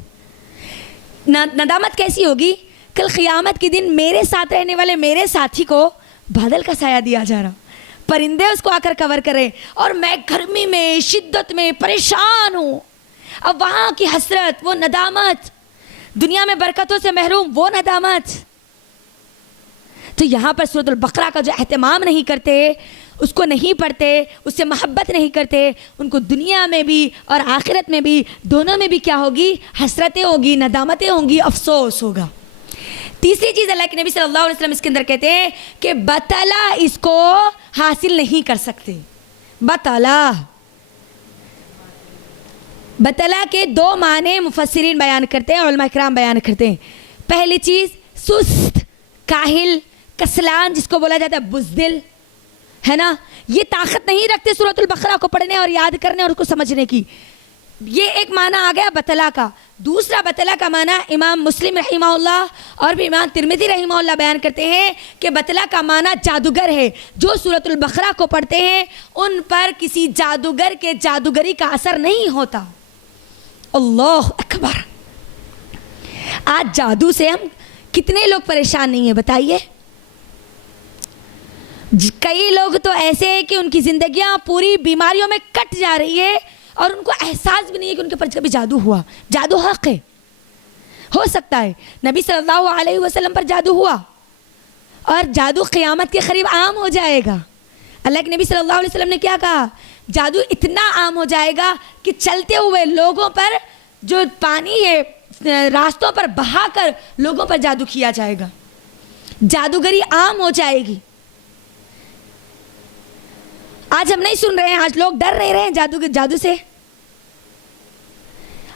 ندامت کیسی ہوگی؟ کل قیامت کے دن میرے ساتھ رہنے والے میرے ساتھی کو بادل کا سایہ دیا جا رہا، پرندے اس کو آ کر کور کریں، اور میں گرمی میں شدت میں پریشان ہوں۔ اب وہاں کی حسرت، وہ ندامت، دنیا میں برکتوں سے محروم، وہ ندامت۔ تو یہاں پر سورۃ البقرہ کا جو اہتمام نہیں کرتے، اس کو نہیں پڑھتے، اس سے محبت نہیں کرتے، ان کو دنیا میں بھی اور آخرت میں بھی دونوں میں بھی کیا ہوگی؟ حسرتیں ہوگی، ندامتیں ہوں گی، افسوس ہوگا۔ تیسری چیز اللہ کے نبی صلی اللہ علیہ وسلم اس کے اندر کہتے ہیں کہ بطلا اس کو حاصل نہیں کر سکتے۔ بطلا کے 2 معنی مفسرین بیان کرتے ہیں، علماء کرام بیان کرتے ہیں۔ پہلی چیز سست، کاہل، کسلان، جس کو بولا جاتا ہے بزدل، ہے نا، یہ طاقت نہیں رکھتے سورۃ البقرہ کو پڑھنے اور یاد کرنے اور اس کو سمجھنے کی۔ یہ ایک معنی آ گیا بطلا کا۔ دوسرا بطلا کا معنی امام مسلم رحمہ اللہ اور بھی امام ترمذی رحمہ اللہ بیان کرتے ہیں کہ بطلا کا معنی جادوگر ہے۔ جو سورۃ البقرہ کو پڑھتے ہیں ان پر کسی جادوگر کے جادوگری کا اثر نہیں ہوتا۔ اللہ اکبر! آج جادو سے ہم کتنے لوگ پریشان نہیں ہیں بتائیے؟ کئی لوگ تو ایسے ہیں کہ ان کی زندگیاں پوری بیماریوں میں کٹ جا رہی ہے اور ان کو احساس بھی نہیں ہے کہ ان کے پر کبھی جادو ہوا۔ جادو حق ہے، ہو سکتا ہے، نبی صلی اللہ علیہ وسلم پر جادو ہوا اور جادو قیامت کے قریب عام ہو جائے گا۔ اللہ کے نبی صلی اللہ علیہ وسلم نے کیا کہا؟ جادو اتنا عام ہو جائے گا کہ چلتے ہوئے لوگوں پر جو پانی ہے راستوں پر بہا کر لوگوں پر جادو کیا جائے گا، جادوگری عام ہو جائے گی۔ آج ہم نہیں سن رہے ہیں، آج لوگ ڈر نہیں رہے ہیں جادو سے۔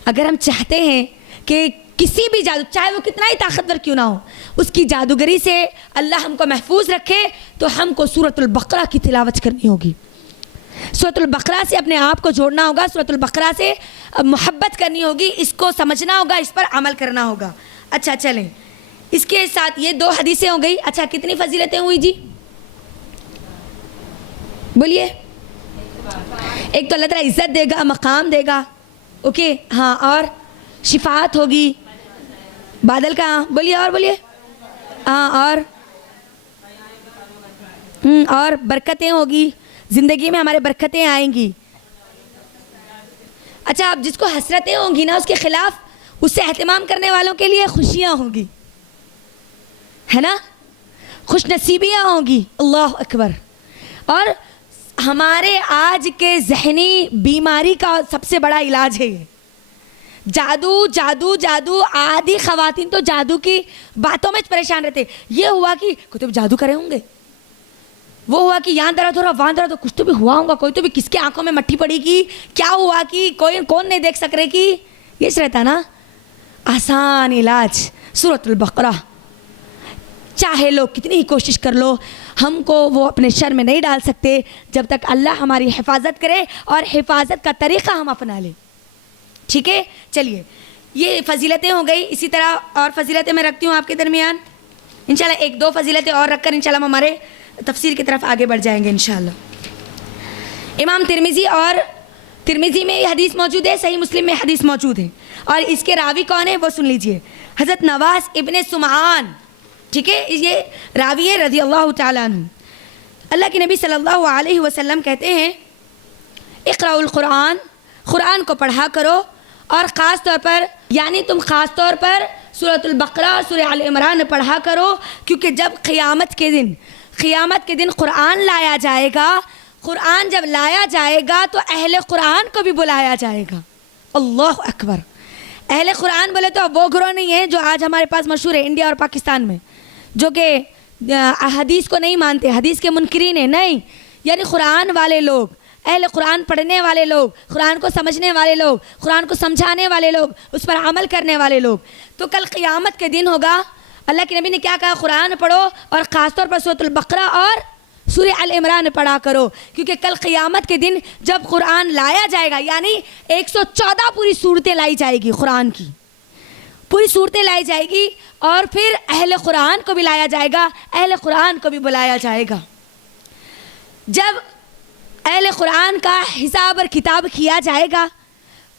اگر ہم چاہتے ہیں کہ کسی بھی جادو، چاہے وہ کتنا ہی طاقتور کیوں نہ ہو، اس کی جادوگری سے اللہ ہم کو محفوظ رکھے، تو ہم کو سورۃ البقرہ کی تلاوت کرنی ہوگی، سورۃ البقرہ سے اپنے آپ کو جوڑنا ہوگا، سورۃ البقرہ سے محبت کرنی ہوگی، اس کو سمجھنا ہوگا، اس پر عمل کرنا ہوگا۔ اچھا چلیں، اس کے ساتھ یہ 2 حدیثیں ہو گئی۔ اچھا کتنی فضیلتیں ہوئی جی؟ بولیے۔ ایک تو اللہ تعالیٰ عزت دے گا، مقام دے گا، اوکے، ہاں، اور شفاعت ہوگی، بادل کا، بولیے، اور بولیے، ہاں، اور برکتیں ہوگی، زندگی میں ہمارے برکتیں آئیں گی۔ اچھا، اب جس کو حسرتیں ہوں گی نا، اس کے خلاف اس سے اہتمام کرنے والوں کے لیے خوشیاں ہوں گی، ہے نا، خوش نصیبیاں ہوں گی۔ اللہ اکبر! اور ہمارے آج کے ذہنی بیماری کا سب سے بڑا علاج ہے یہ، جادو جادو جادو آدھی خواتین تو جادو کی باتوں میں پریشان رہتے. یہ ہوا کہ کوئی تو جادو کرے ہوں گے, وہ ہوا کہ یہاں درد ہو رہا وہاں درد ہو, کچھ تو بھی ہوا ہوگا, کوئی تو بھی کس کے آنکھوں میں مٹی پڑی گی, کیا ہوا کہ کوئی کون نہیں دیکھ سک رہے کہ یہ رہتا نا. آسان علاج سورۃ البقرہ. چاہے لوگ کتنی ہی کوشش کر لو, ہم کو وہ اپنے شر میں نہیں ڈال سکتے جب تک اللہ ہماری حفاظت کرے اور حفاظت کا طریقہ ہم اپنا لیں. ٹھیک ہے, چلیے یہ فضیلتیں ہو گئی. اسی طرح اور فضیلتیں میں رکھتی ہوں آپ کے درمیان. انشاءاللہ ایک دو فضیلتیں اور رکھ کر انشاءاللہ ہم ہمارے تفسیر کی طرف آگے بڑھ جائیں گے انشاءاللہ. امام ترمذی اور ترمذی میں یہ حدیث موجود ہے, صحیح مسلم میں حدیث موجود ہے, اور اس کے راوی کون ہے وہ سن لیجئے, حضرت نواس ابن سمعان. ٹھیک ہے, یہ راوی ہے رضی اللہ تعالیٰ عنہ. اللہ کے نبی صلی اللہ علیہ وسلم کہتے ہیں اقرأوا القرآن, قرآن کو پڑھا کرو, اور خاص طور پر یعنی تم خاص طور پر سورۃ البقرہ اور سورہ آل عمران پڑھا کرو, کیونکہ جب قیامت کے دن قرآن لایا جائے گا, قرآن جب لایا جائے گا تو اہل قرآن کو بھی بلایا جائے گا. اللہ اکبر. اہل قرآن بولے تو وہ گروہ نہیں ہے جو آج ہمارے پاس مشہور ہے انڈیا اور پاکستان میں, جو کہ حدیث کو نہیں مانتے, حدیث کے منکرین ہیں. نہیں, یعنی قرآن والے لوگ, اہل قرآن پڑھنے والے لوگ, قرآن کو سمجھنے والے لوگ, قرآن کو سمجھانے والے لوگ, اس پر عمل کرنے والے لوگ. تو کل قیامت کے دن ہوگا, اللہ کے نبی نے کیا کہا, قرآن پڑھو اور خاص طور پر سورۃ البقرہ اور سورہ آل عمران پڑھا کرو, کیونکہ کل قیامت کے دن جب قرآن لایا جائے گا, یعنی 114 پوری صورتیں لائی جائے گی, قرآن کی پوری صورتیں لائی جائے گی, اور پھر اہل قرآن کو بھی لایا جائے گا, اہل قرآن کو بھی بلایا جائے گا. جب اہل قرآن کا حساب اور کتاب کیا جائے گا,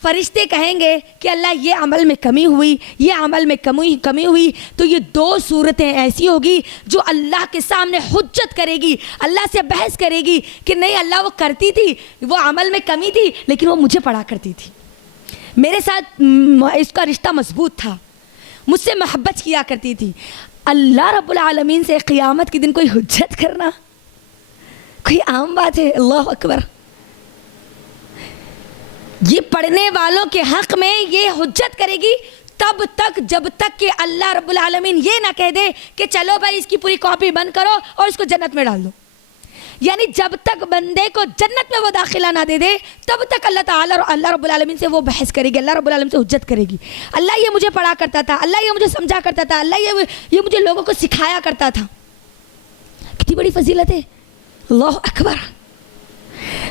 فرشتے کہیں گے کہ اللہ یہ عمل میں کمی ہوئی, یہ عمل میں کمی ہوئی, تو یہ 2 صورتیں ایسی ہوگی جو اللہ کے سامنے حجت کرے گی, اللہ سے بحث کرے گی کہ نہیں اللہ وہ کرتی تھی, وہ عمل میں کمی تھی, لیکن وہ مجھے پڑھا کرتی تھی, میرے ساتھ اس کا رشتہ مضبوط تھا, مجھ سے محبت کیا کرتی تھی. اللہ رب العالمین سے قیامت کے دن کوئی حجت کرنا کوئی عام بات ہے. اللہ اکبر. یہ پڑھنے والوں کے حق میں یہ حجت کرے گی تب تک جب تک کہ اللہ رب العالمین یہ نہ کہہ دے کہ چلو بھائی اس کی پوری کاپی بند کرو اور اس کو جنت میں ڈال دو. یعنی جب تک بندے کو جنت میں وہ داخلہ نہ دے دے تب تک اللہ تعالیٰ اور اللہ رب العالمین سے وہ بحث کرے گی, اللہ رب العالمین سے حجت کرے گی. اللہ یہ مجھے پڑھا کرتا تھا, اللہ یہ مجھے سمجھا کرتا تھا, اللہ یہ مجھے لوگوں کو سکھایا کرتا تھا. کتنی بڑی فضیلت ہے. اللہ اکبر.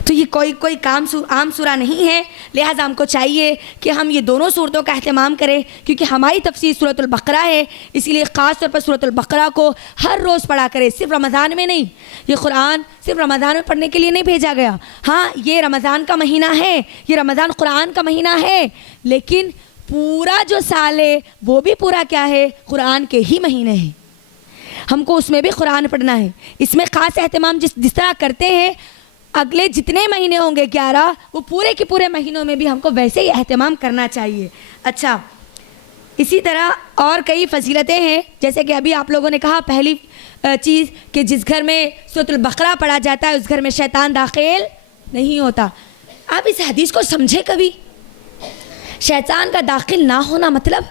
تو یہ کوئی عام سورہ نہیں ہے, لہٰذا ہم کو چاہیے کہ ہم یہ دونوں صورتوں کا اہتمام کریں, کیونکہ ہماری تفسیر سورۃ البقرہ ہے, اسی لیے خاص طور پر سورۃ البقرہ کو ہر روز پڑھا کرے, صرف رمضان میں نہیں. یہ قرآن صرف رمضان میں پڑھنے کے لیے نہیں بھیجا گیا. ہاں یہ رمضان کا مہینہ ہے, یہ رمضان قرآن کا مہینہ ہے, لیکن پورا جو سال ہے وہ بھی پورا کیا ہے, قرآن کے ہی مہینے ہیں. ہم کو اس میں بھی قرآن پڑھنا ہے. اس میں خاص اہتمام جس طرح کرتے ہیں اگلے جتنے مہینے ہوں گے 11, وہ پورے کے پورے مہینوں میں بھی ہم کو ویسے ہی اہتمام کرنا چاہیے. اچھا, اسی طرح اور کئی فضیلتیں ہیں, جیسے کہ ابھی آپ لوگوں نے کہا پہلی چیز کہ جس گھر میں سورۃ البقرہ پڑھا جاتا ہے اس گھر میں شیطان داخل نہیں ہوتا. آپ اس حدیث کو سمجھے کبھی, شیطان کا داخل نہ ہونا مطلب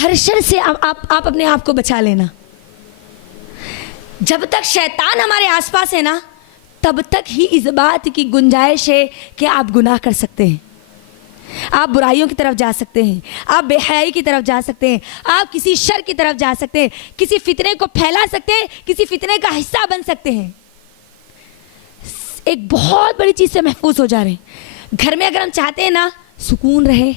ہر شر سے آپ اپنے آپ کو بچا لینا. جب تک شیطان ہمارے آس پاس ہے نا تب تک ہی اس بات کی گنجائش ہے کہ آپ گناہ کر سکتے ہیں, آپ برائیوں کی طرف جا سکتے ہیں, آپ بے حیائی کی طرف جا سکتے ہیں, آپ کسی شر کی طرف جا سکتے ہیں, کسی فتنے کو پھیلا سکتے ہیں, کسی فتنے کا حصہ بن سکتے ہیں. ایک بہت بڑی چیز سے محفوظ ہو جا رہے ہیں. گھر میں اگر ہم چاہتے ہیں نا سکون رہے,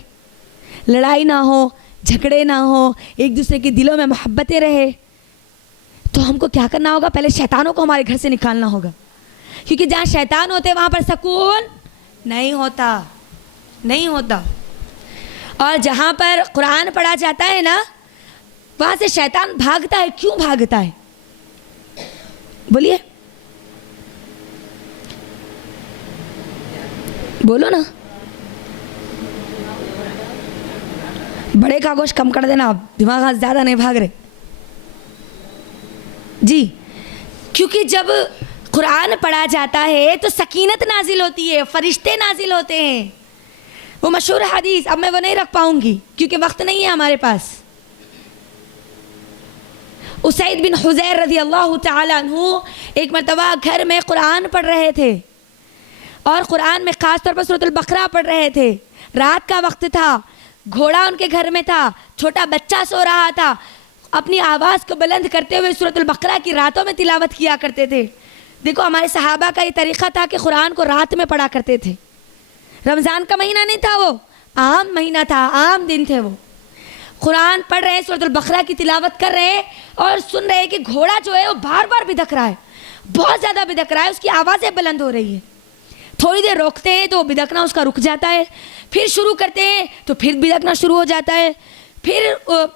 لڑائی نہ ہو, جھگڑے نہ ہو, ایک دوسرے کے دلوں میں محبتیں رہے, تو ہم کو کیا کرنا ہوگا, پہلے شیطانوں کو ہمارے گھر سے نکالنا ہوگا. کیونکہ جہاں شیطان ہوتے وہاں پر سکون نہیں ہوتا. اور جہاں پر قرآن پڑھا جاتا ہے نا وہاں سے شیطان بھاگتا ہے. کیوں بھاگتا ہے بولیے, بولو نا. بڑے کا گوشت کم کر دینا, دماغ زیادہ نہیں بھاگ رہے. جی, کیونکہ جب قرآن پڑھا جاتا ہے تو سکینت نازل ہوتی ہے, فرشتے نازل ہوتے ہیں. وہ مشہور حدیث, اب میں وہ نہیں رکھ پاؤں گی کیونکہ وقت نہیں ہے ہمارے پاس. اسید بن حضیر رضی اللہ تعالیٰ عنہ ایک مرتبہ گھر میں قرآن پڑھ رہے تھے اور قرآن میں خاص طور پر سورۃ البقرہ پڑھ رہے تھے. رات کا وقت تھا, گھوڑا ان کے گھر میں تھا, چھوٹا بچہ سو رہا تھا. اپنی آواز کو بلند کرتے ہوئے سورۃ البقرہ کی راتوں میں تلاوت کیا کرتے تھے. دیکھو ہمارے صحابہ کا یہ طریقہ تھا کہ قرآن کو رات میں پڑھا کرتے تھے. رمضان کا مہینہ نہیں تھا, وہ عام مہینہ تھا, عام دن تھے. وہ قرآن پڑھ رہے ہیں, سورۃ البقرہ کی تلاوت کر رہے ہیں اور سن رہے ہیں کہ گھوڑا جو ہے وہ بار بار بدک رہا ہے, بہت زیادہ بدک رہا ہے, اس کی آوازیں بلند ہو رہی ہیں. تھوڑی دیر روکتے ہیں تو وہ بدکنا اس کا رک جاتا ہے, پھر شروع کرتے ہیں تو پھر بدکنا شروع ہو جاتا ہے, پھر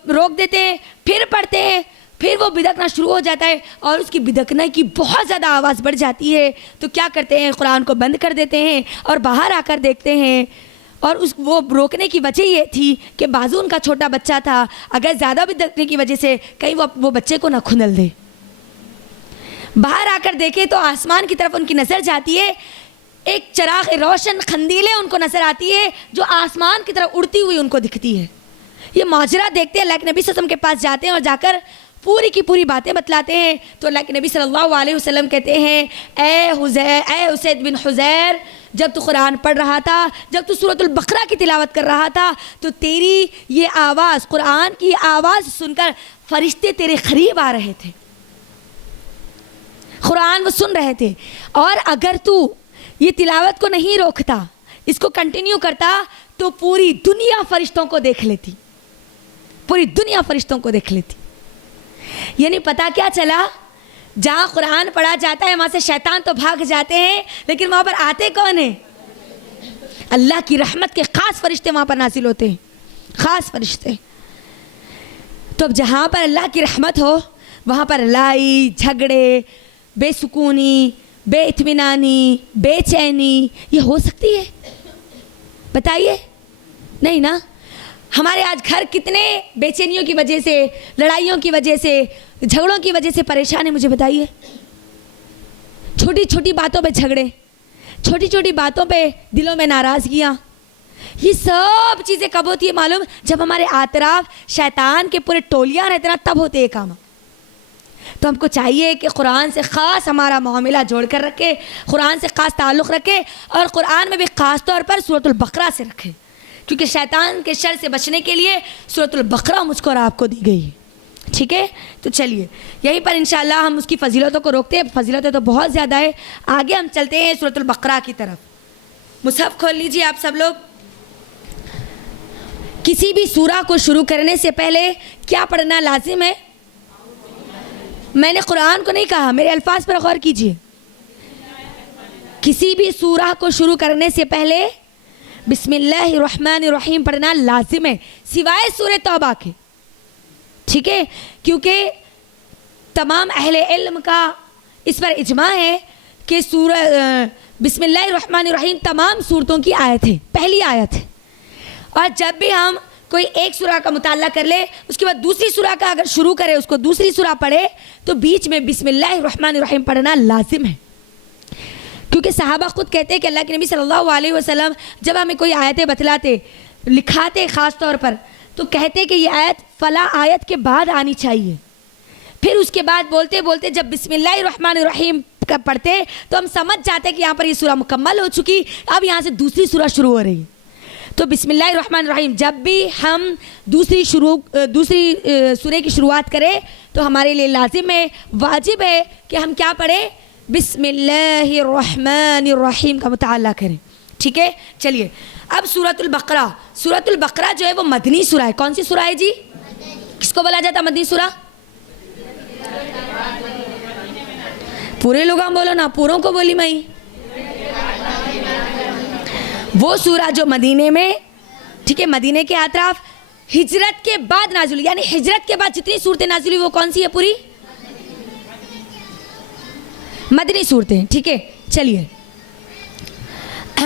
روک دیتے ہیں, پھر پڑھتے ہیں, پھر وہ بدکنا شروع ہو جاتا ہے اور اس کی بدکنے کی بہت زیادہ آواز بڑھ جاتی ہے. تو کیا کرتے ہیں, قرآن کو بند کر دیتے ہیں اور باہر آ کر دیکھتے ہیں. اور وہ روکنے کی وجہ یہ تھی کہ بازو ان کا چھوٹا بچہ تھا, اگر زیادہ بدکنے کی وجہ سے کہیں وہ بچے کو نہ کھنل دے. باہر آ کر دیکھیں تو آسمان کی طرف ان کی نظر جاتی ہے, ایک چراغ روشن خندیلیں ان کو نظر آتی ہے جو آسمان کی طرف اڑتی ہوئی ان کو دکھتی ہے. یہ ماجرا دیکھتے ہیں, اللہ کے نبی صلی اللہ علیہ وسلم کے پاس جاتے ہیں اور جا کر پوری کی پوری باتیں بتلاتے ہیں. تو اللہ کے نبی صلی اللہ علیہ وسلم کہتے ہیں, اے اسید بن حضیر, جب تو قرآن پڑھ رہا تھا, جب تو سورۃ البقرہ کی تلاوت کر رہا تھا, تو تیری یہ آواز, قرآن کی آواز سن کر فرشتے تیرے قریب آ رہے تھے, قرآن وہ سن رہے تھے. اور اگر تو یہ تلاوت کو نہیں روکتا, اس کو کنٹینیو کرتا, تو پوری دنیا فرشتوں کو دیکھ لیتی, پوری دنیا فرشتوں کو دیکھ لیتی. یعنی پتہ کیا چلا, جہاں قرآن پڑھا جاتا ہے وہاں سے شیطان تو بھاگ جاتے ہیں, لیکن وہاں پر آتے کون ہیں؟ اللہ کی رحمت کے خاص فرشتے وہاں پر نازل ہوتے ہیں, خاص فرشتے. تو اب جہاں پر اللہ کی رحمت ہو وہاں پر لڑائی جھگڑے, بے سکونی, بے اطمینانی, بے چینی یہ ہو سکتی ہے؟ بتائیے, نہیں نا. ہمارے آج گھر کتنے بے چینیوں کی وجہ سے, لڑائیوں کی وجہ سے, جھگڑوں کی وجہ سے پریشان ہیں, مجھے بتائیے. چھوٹی چھوٹی باتوں پہ جھگڑے, چھوٹی چھوٹی باتوں پہ دلوں میں ناراضگیاں, یہ سب چیزیں کب ہوتی ہے معلوم؟ جب ہمارے اطراف شیطان کے پورے ٹولیاں رہتے نا, تب ہوتے ہیں کام. تو ہم کو چاہیے کہ قرآن سے خاص ہمارا معاملہ جوڑ کر رکھے, قرآن سے خاص تعلق رکھے, اور قرآن میں بھی خاص طور پر سورۃ البقرہ سے رکھے, کیونکہ شیطان کے شر سے بچنے کے لیے سورۃ البقرہ مجھ کو اور آپ کو دی گئی. ٹھیک ہے, تو چلیے یہیں پر انشاءاللہ ہم اس کی فضیلتوں کو روکتے ہیں. فضیلتیں تو بہت زیادہ ہے, آگے ہم چلتے ہیں سورۃ البقرہ کی طرف. مصحف کھول لیجیے آپ سب لوگ. کسی بھی سورہ کو شروع کرنے سے پہلے کیا پڑھنا لازم ہے؟ میں نے قرآن کو نہیں کہا, میرے الفاظ پر غور کیجیے. کسی بھی سورہ کو شروع کرنے سے پہلے بسم اللہ الرحمن الرحیم پڑھنا لازم ہے, سوائے سورہ توبہ کے. ٹھیک ہے, کیونکہ تمام اہل علم کا اس پر اجماع ہے کہ سورہ بسم اللہ الرحمن الرحیم تمام سورتوں کی آیت ہے, پہلی آیت ہے. اور جب بھی ہم کوئی ایک سورہ کا مطالعہ کر لے, اس کے بعد دوسری سورہ کا اگر شروع کرے, اس کو دوسری سورہ پڑھے, تو بیچ میں بسم اللہ الرحمن الرحیم پڑھنا لازم ہے. کیونکہ صحابہ خود کہتے ہیں کہ اللہ کے نبی صلی اللہ علیہ وسلم جب ہمیں کوئی آیتیں بتلاتے, لکھاتے خاص طور پر, تو کہتے کہ یہ آیت فلاں آیت کے بعد آنی چاہیے. پھر اس کے بعد بولتے بولتے جب بسم اللہ الرحمن الرحیم پڑھتے تو ہم سمجھ جاتے کہ یہاں پر یہ سورہ مکمل ہو چکی, اب یہاں سے دوسری سورہ شروع ہو رہی ہے. تو بسم اللہ الرحمن الرحیم جب بھی ہم دوسری سورہ کی شروعات کریں تو ہمارے لیے لازم ہے, واجب ہے کہ ہم کیا پڑھیں؟ بسم اللہ الرحمن الرحیم کا مطالعہ کریں. ٹھیک ہے, چلیے اب سورۃ البقرہ. سورۃ البقرہ جو ہے وہ مدنی سورہ ہے. کون سی سورہ ہے جی؟ کس کو بولا جاتا مدنی سورہ؟ پورے لوگ ہم بولو نا, پوروں کو بولی میں. وہ سورہ جو مدینے میں, ٹھیک ہے, مدینے کے اطراف ہجرت کے بعد نازل ہوئی, یعنی ہجرت کے بعد جتنی صورتیں نازل ہوئی وہ کون سی ہے؟ پوری مدنی صورتیں. ٹھیک ہے, چلیے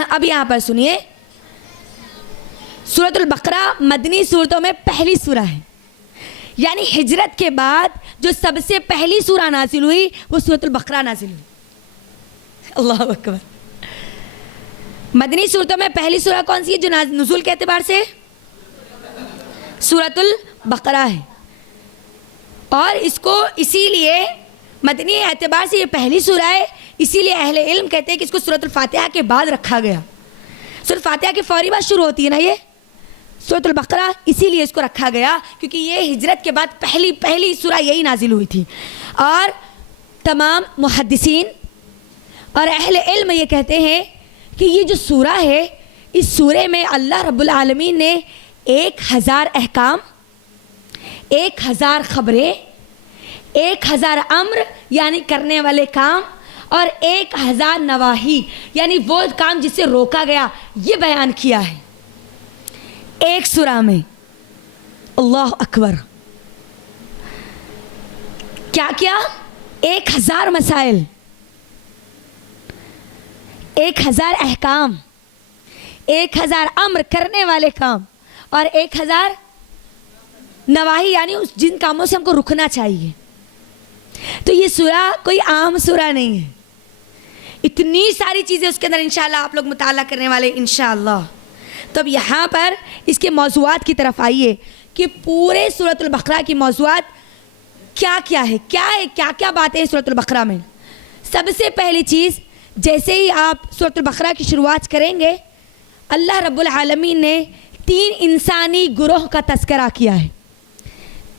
اب یہاں پر سنیے, سورۃ البقرہ مدنی صورتوں میں پہلی سورہ ہے, یعنی ہجرت کے بعد جو سب سے پہلی سورہ نازل ہوئی وہ سورۃ البقرہ نازل ہوئی. اللہ اکبر. مدنی صورتوں میں پہلی سورہ کون سی ہے جو نزول کے اعتبار سے؟ سورۃ البقرہ ہے. اور اس کو اسی لیے مدنی اعتبار سے یہ پہلی سورہ ہے، اسی لیے اہل علم کہتے ہیں کہ اس کو سورۃ الفاتحہ کے بعد رکھا گیا. سورۃ الفاتحہ کے فوری بعد شروع ہوتی ہے نا یہ سورۃ البقرہ، اسی لیے اس کو رکھا گیا کیونکہ یہ ہجرت کے بعد پہلی سورہ یہی نازل ہوئی تھی. اور تمام محدثین اور اہل علم یہ کہتے ہیں کہ یہ جو سورہ ہے اس سورے میں اللہ رب العالمین نے 1000 احکام، 1000 خبریں، 1000 امر یعنی کرنے والے کام، اور 1000 نواہی یعنی وہ کام جس سے روکا گیا، یہ بیان کیا ہے ایک سورہ میں. اللہ اکبر. کیا 1000 مسائل، 1000 احکام، 1000 امر کرنے والے کام، اور 1000 نواہی یعنی جن کاموں سے ہم کو رکنا چاہیے. تو یہ سورہ کوئی عام سورہ نہیں ہے، اتنی ساری چیزیں اس کے اندر انشاءاللہ آپ لوگ مطالعہ کرنے والے انشاءاللہ. تو اب یہاں پر اس کے موضوعات کی طرف آئیے کہ پورے سورۃ البقرہ کی موضوعات کیا ہے، کیا باتیں ہیں سورۃ البقرہ میں. سب سے پہلی چیز، جیسے ہی آپ سورۃ البقرہ کی شروعات کریں گے اللہ رب العالمین نے 3 انسانی گروہ کا تذکرہ کیا ہے.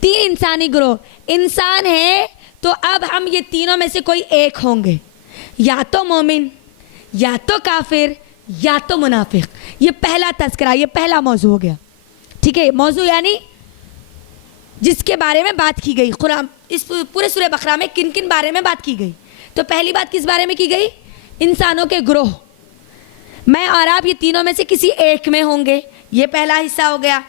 3 انسانی گروہ انسان ہیں تو اب ہم یہ تینوں میں سے کوئی ایک ہوں گے، یا تو مومن، یا تو کافر، یا تو منافق. یہ پہلا تذکرہ، یہ پہلا موضوع ہو گیا. ٹھیک ہے، موضوع یعنی جس کے بارے میں بات کی گئی. قرآن اس پورے سورہ بقرہ میں کن کن بارے میں بات کی گئی؟ تو پہلی بات کس بارے میں کی گئی؟ انسانوں کے گروہ. میں اور آپ یہ تینوں میں سے کسی ایک میں ہوں گے، یہ پہلا حصہ ہو گیا.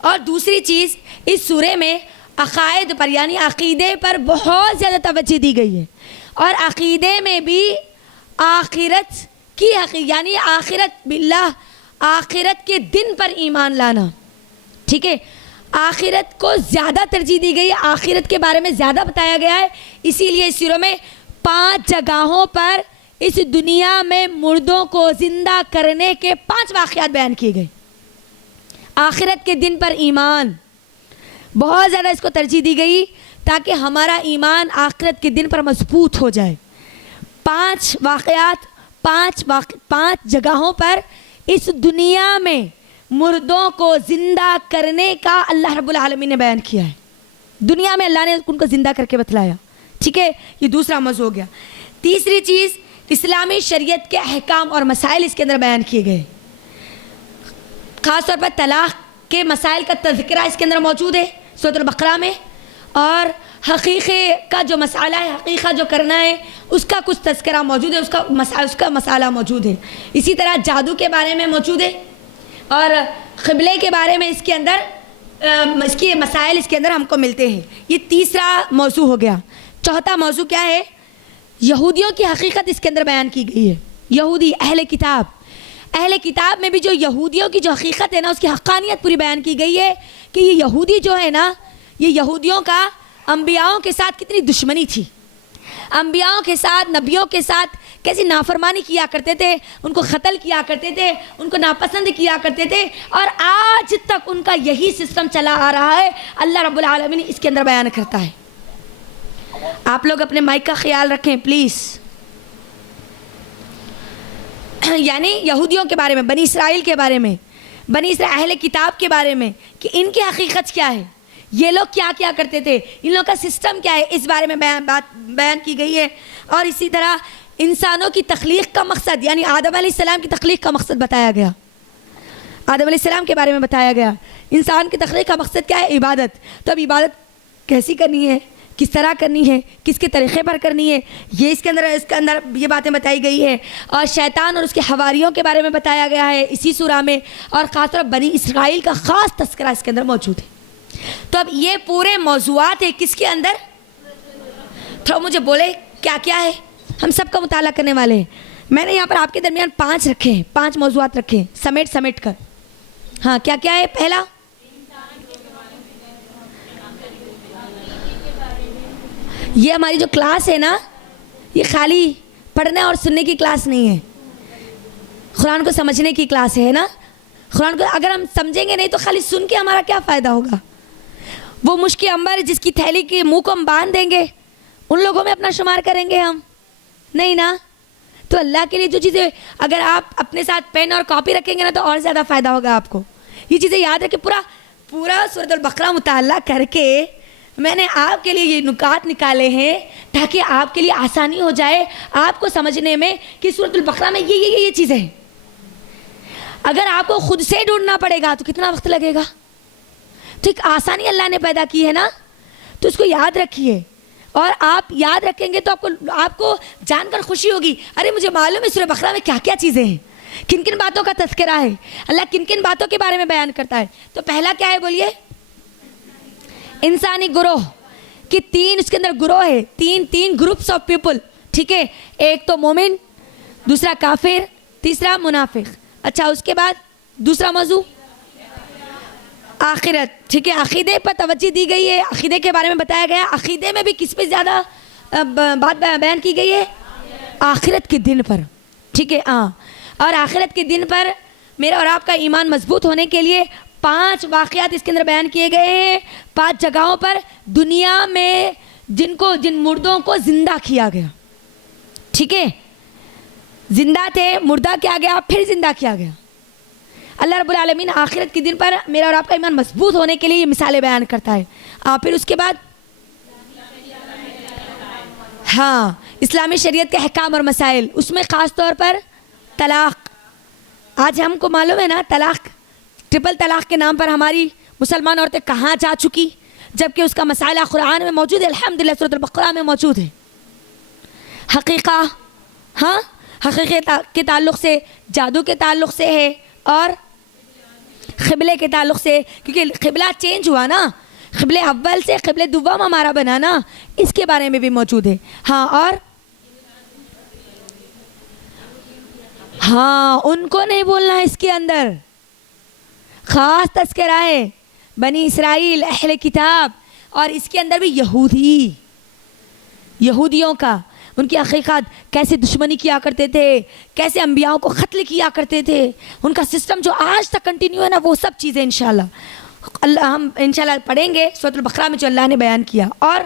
اور دوسری چیز، اس سورے میں عقائد پر یعنی عقیدے پر بہت زیادہ توجہ دی گئی ہے. اور عقیدے میں بھی آخرت کی یعنی آخرت باللہ، آخرت کے دن پر ایمان لانا. ٹھیک ہے، آخرت کو زیادہ ترجیح دی گئی، آخرت کے بارے میں زیادہ بتایا گیا ہے. اسی لیے اس سورہ میں 5 جگہوں پر اس دنیا میں مردوں کو زندہ کرنے کے 5 واقعات بیان کیے گئے. آخرت کے دن پر ایمان بہت زیادہ اس کو ترجیح دی گئی تاکہ ہمارا ایمان آخرت کے دن پر مضبوط ہو جائے. 5 واقعات 5 جگہوں پر اس دنیا میں مردوں کو زندہ کرنے کا اللہ رب العالمین نے بیان کیا ہے. دنیا میں اللہ نے ان کو زندہ کر کے بتلایا. ٹھیک ہے، یہ دوسرا موضوع ہو گیا. تیسری چیز، اسلامی شریعت کے احکام اور مسائل اس کے اندر بیان کیے گئے. خاص طور پر طلاق کے مسائل کا تذکرہ اس کے اندر موجود ہے سورۃ البقرہ میں. اور حقیقے کا جو مسئلہ ہے، حقیقہ جو کرنا ہے، اس کا کچھ تذکرہ موجود ہے، اس کا مسئلہ موجود ہے. اسی طرح جادو کے بارے میں موجود ہے، اور قبلے کے بارے میں اس کے اندر اس کی مسائل اس کے اندر ہم کو ملتے ہیں. یہ تیسرا موضوع ہو گیا. چوتھا موضوع کیا ہے؟ یہودیوں کی حقیقت اس کے اندر بیان کی گئی ہے. یہودی، اہل کتاب میں بھی جو یہودیوں کی جو حقیقت ہے نا، اس کی حقانیت پوری بیان کی گئی ہے کہ یہ یہودی جو ہے نا، یہ یہودیوں کا انبیاؤں کے ساتھ کتنی دشمنی تھی، انبیاؤں کے ساتھ، نبیوں کے ساتھ کیسی نافرمانی کیا کرتے تھے، ان کو قتل کیا کرتے تھے، ان کو ناپسند کیا کرتے تھے، اور آج تک ان کا یہی سسٹم چلا آ رہا ہے. اللہ رب العالمین اس کے اندر بیان کرتا ہے. آپ لوگ اپنے مائک کا خیال رکھیں پلیز. یعنی یہودیوں کے بارے میں، بنی اسرائیل کے بارے میں، بنی اسرائیل اہل کتاب کے بارے میں کہ ان کی حقیقت کیا ہے، یہ لوگ کیا کرتے تھے، ان لوگوں کا سسٹم کیا ہے، اس بارے میں بات بیان کی گئی ہے. اور اسی طرح انسانوں کی تخلیق کا مقصد یعنی آدم علیہ السلام کی تخلیق کا مقصد بتایا گیا. آدم علیہ السلام کے بارے میں بتایا گیا. انسان کی تخلیق کا مقصد کیا ہے؟ عبادت. تو اب عبادت کیسی کرنی ہے، کس طرح کرنی ہے، کس کے طریقے پر کرنی ہے، یہ اس کے اندر یہ باتیں بتائی گئی ہے. اور شیطان اور اس کے حواریوں کے بارے میں بتایا گیا ہے اسی سورہ میں. اور خاص طور بنی اسرائیل کا خاص تذکرہ اس کے اندر موجود ہے. تو اب یہ پورے موضوعات ہیں کس کے اندر؟ تھوڑا مجھے بولے کیا کیا ہے، ہم سب کا مطالعہ کرنے والے ہیں. میں نے یہاں پر آپ کے درمیان 5 رکھے ہیں، 5 موضوعات رکھے ہیں سمیٹ کر. ہاں، کیا کیا ہے؟ پہلا، یہ ہماری جو کلاس ہے نا، یہ خالی پڑھنے اور سننے کی کلاس نہیں ہے، قرآن کو سمجھنے کی کلاس ہے نا. قرآن کو اگر ہم سمجھیں گے نہیں تو خالی سن کے ہمارا کیا فائدہ ہوگا؟ وہ مشک عنبر جس کی تھیلی کے منہ کو ہم باندھ دیں گے ان لوگوں میں اپنا شمار کریں گے ہم؟ نہیں نا. تو اللہ کے لیے جو چیزیں اگر آپ اپنے ساتھ پین اور کاپی رکھیں گے نا تو اور زیادہ فائدہ ہوگا آپ کو. یہ چیزیں یاد رکھیں. پورا سورۃ البقرہ مطالعہ کر کے میں نے آپ کے لیے یہ نکات نکالے ہیں تاکہ آپ کے لیے آسانی ہو جائے آپ کو سمجھنے میں کہ سورۃ البقرہ میں یہ چیزیں ہیں. اگر آپ کو خود سے ڈھونڈنا پڑے گا تو کتنا وقت لگے گا؟ تو ایک آسانی اللہ نے پیدا کی ہے نا، تو اس کو یاد رکھیے. اور آپ یاد رکھیں گے تو آپ کو جان کر خوشی ہوگی، ارے مجھے معلوم ہے سورۃ بقرہ میں کیا کیا چیزیں ہیں، کن کن باتوں کا تذکرہ ہے، اللہ کن کن باتوں کے بارے میں بیان کرتا ہے. تو پہلا کیا ہے بولیے؟ انسانی گروہ کہ 3 اس کے اندر گروہ ہے، تین گروپس آف پیپل. ٹھیک ہے، ایک تو مومن، دوسرا کافر، تیسرا منافق. اچھا اس کے بعد دوسرا موضوع آخرت. ٹھیک ہے، عقیدے پر توجہ دی گئی ہے، عقیدے کے بارے میں بتایا گیا. عقیدے میں بھی کس پہ زیادہ بات بیان کی گئی ہے؟ آخرت کے دن پر. ٹھیک ہے ہاں. اور آخرت کے دن پر میرا اور آپ کا ایمان مضبوط ہونے کے لیے 5 واقعات اس کے اندر بیان کیے گئے ہیں. 5 جگہوں پر دنیا میں جن مردوں کو زندہ کیا گیا. ٹھیک ہے، زندہ تھے، مردہ کیا گیا، پھر زندہ کیا گیا. اللہ رب العالمین آخرت کے دن پر میرا اور آپ کا ایمان مضبوط ہونے کے لیے یہ مثالیں بیان کرتا ہے. پھر اس کے بعد ہاں اسلامی شریعت کے احکام اور مسائل، اس میں خاص طور پر طلاق. آج ہم کو معلوم ہے نا طلاق، ٹرپل طلاق کے نام پر ہماری مسلمان عورتیں کہاں جا چکی، جبکہ اس کا مسئلہ قرآن میں موجود ہے. الحمدللہ سورۃ البقرہ میں موجود ہے. حقیقہ ہاں حقیقت کے تعلق سے، جادو کے تعلق سے ہے، اور قبلے کے تعلق سے، کیونکہ قبلہ چینج ہوا نا، قبلے اول سے قبلے دوم ہمارا بنانا، اس کے بارے میں بھی موجود ہے. ہاں اور ہاں ان کو نہیں بولنا ہے، اس کے اندر خاص تذکرہ ہے بنی اسرائیل اہل کتاب، اور اس کے اندر بھی یہودیوں کا، ان کی حقیقت کیسے دشمنی کیا کرتے تھے، کیسے انبیاءوں کو قتل کیا کرتے تھے، ان کا سسٹم جو آج تک کنٹینیو ہے نا، وہ سب چیزیں انشاءاللہ ہم انشاءاللہ پڑھیں گے سورۃ البقرہ میں جو اللہ نے بیان کیا. اور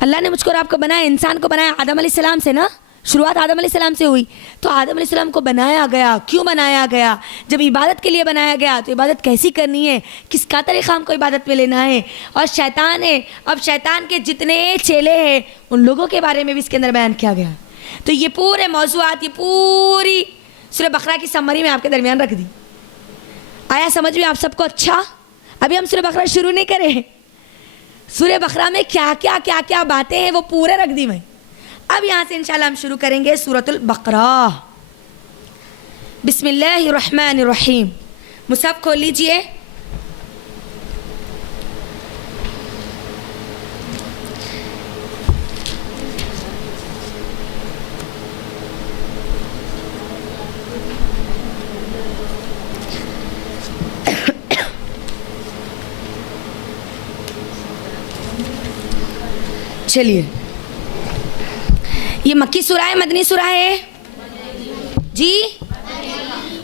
اللہ نے مجھ کو اور آپ کو بنایا، انسان کو بنایا آدم علیہ السلام سے نا، شروعات آدم علیہ السلام سے ہوئی. تو آدم علیہ السلام کو بنایا گیا، کیوں بنایا گیا؟ جب عبادت کے لیے بنایا گیا تو عبادت کیسی کرنی ہے، کس کا طریقہ ہم کو عبادت میں لینا ہے. اور شیطان ہے، اب شیطان کے جتنے چیلے ہیں ان لوگوں کے بارے میں بھی اس کے اندر بیان کیا گیا. تو یہ پورے موضوعات، یہ پوری سورہ بقرہ کی سمری میں آپ کے درمیان رکھ دی. آیا سمجھ میں آپ سب کو؟ اچھا ابھی ہم سورہ بقرہ شروع نہیں کرے ہیں، سورہ بقرہ میں کیا کیا باتیں ہیں وہ پورے رکھ دی میں. اب یہاں سے انشاءاللہ ہم شروع کریں گے سورۃ البقرہ. بسم اللہ الرحمن الرحیم. مصحف کھول لیجئے. چلیے، یہ مکی سورہ ہے مدنی سورہ ہے؟ جی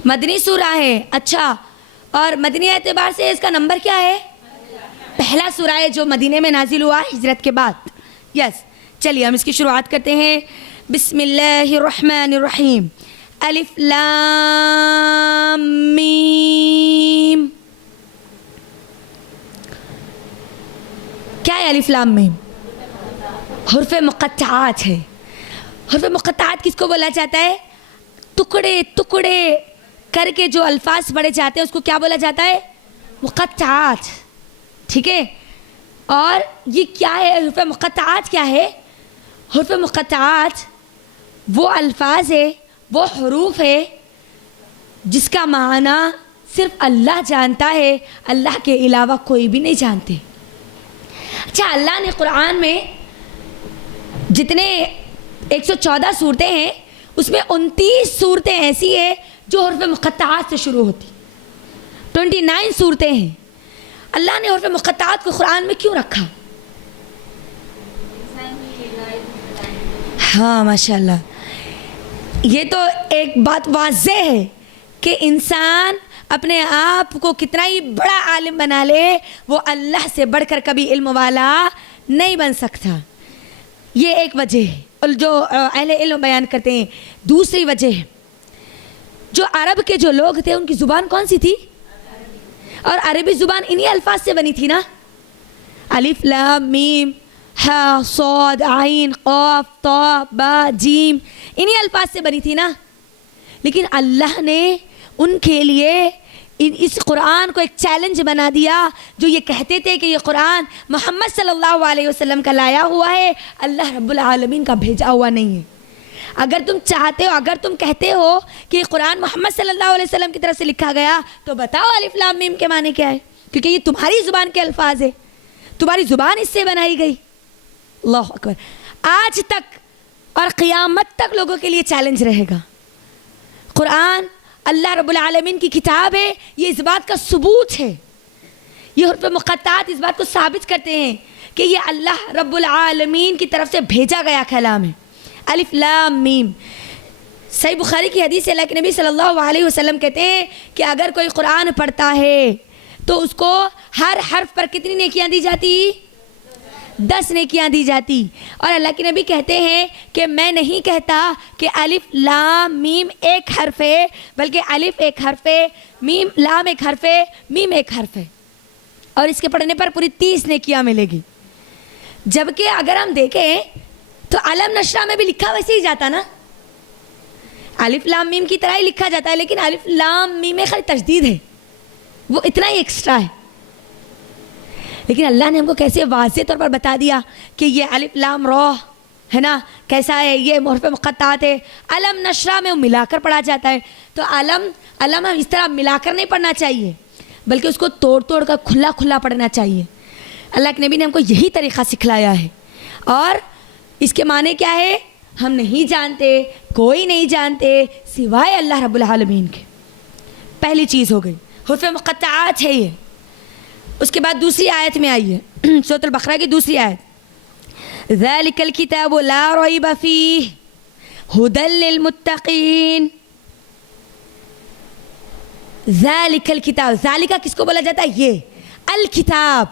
مدنی سورہ ہے. اچھا، اور مدنی اعتبار سے اس کا نمبر کیا ہے؟ پہلا سورہ ہے جو مدینے میں نازل ہوا ہجرت کے بعد. یس، چلیے ہم اس کی شروعات کرتے ہیں. بسم اللہ الرحمن الرحیم. الف لام میم. کیا ہے الف لام میم؟ حروف مقطعات ہے. حروف مقطعات کس کو بولا جاتا ہے؟ ٹکڑے ٹکڑے کر کے جو الفاظ پڑھے جاتے ہیں اس کو کیا بولا جاتا ہے؟ مقطعات. ٹھیک ہے، اور یہ کیا ہے حروف مقطعات؟ کیا ہے حروف مقطعات؟ وہ الفاظ ہے، وہ حروف ہے جس کا معنی صرف اللہ جانتا ہے، اللہ کے علاوہ کوئی بھی نہیں جانتے. اچھا، اللہ نے قرآن میں جتنے 114 صورتیں ہیں اس میں 29 صورتیں ایسی ہیں جو حروف مقطعات سے شروع ہوتی. 29 صورتیں ہیں. اللہ نے حروف مقطعات کو قرآن میں کیوں رکھا؟ ہاں ماشاء اللہ. یہ تو ایک بات واضح ہے کہ انسان اپنے آپ کو کتنا ہی بڑا عالم بنا لے وہ اللہ سے بڑھ کر کبھی علم والا نہیں بن سکتا. یہ ایک وجہ ہے اور جو اہل علم بیان کرتے ہیں. دوسری وجہ ہے جو عرب کے جو لوگ تھے ان کی زبان کون سی تھی؟ اور عربی زبان انہی الفاظ سے بنی تھی نا. الف لام میم ہا صاد عین قاف طا با جیم انہی الفاظ سے بنی تھی نا. لیکن اللہ نے ان کے لیے اس قرآن کو ایک چیلنج بنا دیا. جو یہ کہتے تھے کہ یہ قرآن محمد صلی اللہ علیہ وسلم کا لایا ہوا ہے, اللہ رب العالمین کا بھیجا ہوا نہیں ہے. اگر تم چاہتے ہو, اگر تم کہتے ہو کہ یہ قرآن محمد صلی اللہ علیہ وسلم کی طرف سے لکھا گیا تو بتاؤ الف لام میم کے معنی کیا ہے, کیونکہ یہ تمہاری زبان کے الفاظ ہے, تمہاری زبان اس سے بنائی گئی. اللہ اکبر. آج تک اور قیامت تک لوگوں کے لیے چیلنج رہے گا. قرآن اللہ رب العالمین کی کتاب ہے, یہ اس بات کا ثبوت ہے. یہ حروف مقطعات اس بات کو ثابت کرتے ہیں کہ یہ اللہ رب العالمین کی طرف سے بھیجا گیا کلام ہے. الف لام میم. صحیح بخاری کی حدیث ہے, اللہ کے نبی صلی اللہ علیہ وسلم کہتے ہیں کہ اگر کوئی قرآن پڑھتا ہے تو اس کو ہر حرف پر کتنی نیکیاں دی جاتی؟ 10 نیکیاں دی جاتی. اور اللہ کے نبی کہتے ہیں کہ میں نہیں کہتا کہ الف لام میم ایک حرف ہے, بلکہ الف ایک حرف ہے, میم لام ایک حرف ہے, میم ایک حرف ہے, اور اس کے پڑھنے پر پوری 30 نیکیاں ملے گی. جبکہ اگر ہم دیکھیں تو علم نشرہ میں بھی لکھا ویسے ہی جاتا نا, الف لام میم کی طرح ہی لکھا جاتا ہے, لیکن الف لام میم میں خالی تشدید ہے, وہ اتنا ہی ایکسٹرا ہے. لیکن اللہ نے ہم کو کیسے واضح طور پر بتا دیا کہ یہ الف لام را ہے نا, کیسا ہے, یہ حروف مقطعات ہے. علم نشرہ میں وہ ملا کر پڑھا جاتا ہے. تو علم ہم اس طرح ملا کر نہیں پڑھنا چاہیے, بلکہ اس کو توڑ توڑ کر کھلا کھلا پڑھنا چاہیے. اللہ کے نبی نے ہم کو یہی طریقہ سکھلایا ہے, اور اس کے معنی کیا ہے ہم نہیں جانتے, کوئی نہیں جانتے سوائے اللہ رب العالمین کے. پہلی چیز ہو گئی, حروف مقطعات ہے یہ. اس کے بعد دوسری آیت میں آئی ہے سورۃ البقرہ کی دوسری آیت, ذالک الکتاب لا ریب فیہ ھدی للمتقین. ذالک الکتاب, ذالکہ کس کو بولا جاتا ہے؟ یہ الکتاب.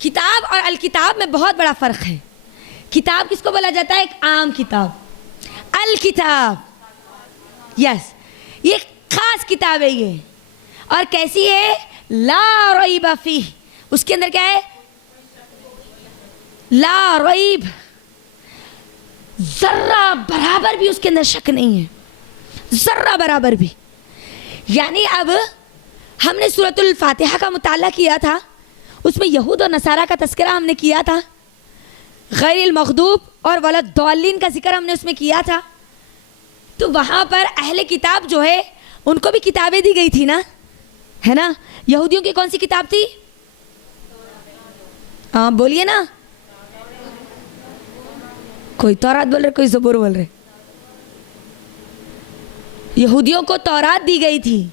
کتاب اور الکتاب میں بہت بڑا فرق ہے. کتاب کس کو بولا جاتا ہے؟ ایک عام کتاب. الکتاب یس, یہ خاص کتاب ہے یہ. اور کیسی ہے؟ لا ریب فیہ, اس کے اندر کیا ہے؟ لا ریب, ذرہ برابر بھی اس کے اندر شک نہیں ہے, ذرہ برابر بھی. یعنی اب ہم نے سورۃ الفاتحہ کا مطالعہ کیا تھا, اس میں یہود اور نصارہ کا تذکرہ ہم نے کیا تھا, غیر المغضوب اور ولا الضالین کا ذکر ہم نے اس میں کیا تھا. تو وہاں پر اہل کتاب جو ہے ان کو بھی کتابیں دی گئی تھی نا, ہے نا. یہودیوں کی کون سی کتاب تھی؟ ہاں بولیے نا, کوئی تورات بول رہے, کوئی زبور بول رہے. یہودیوں کو تورات دی گئی تھی,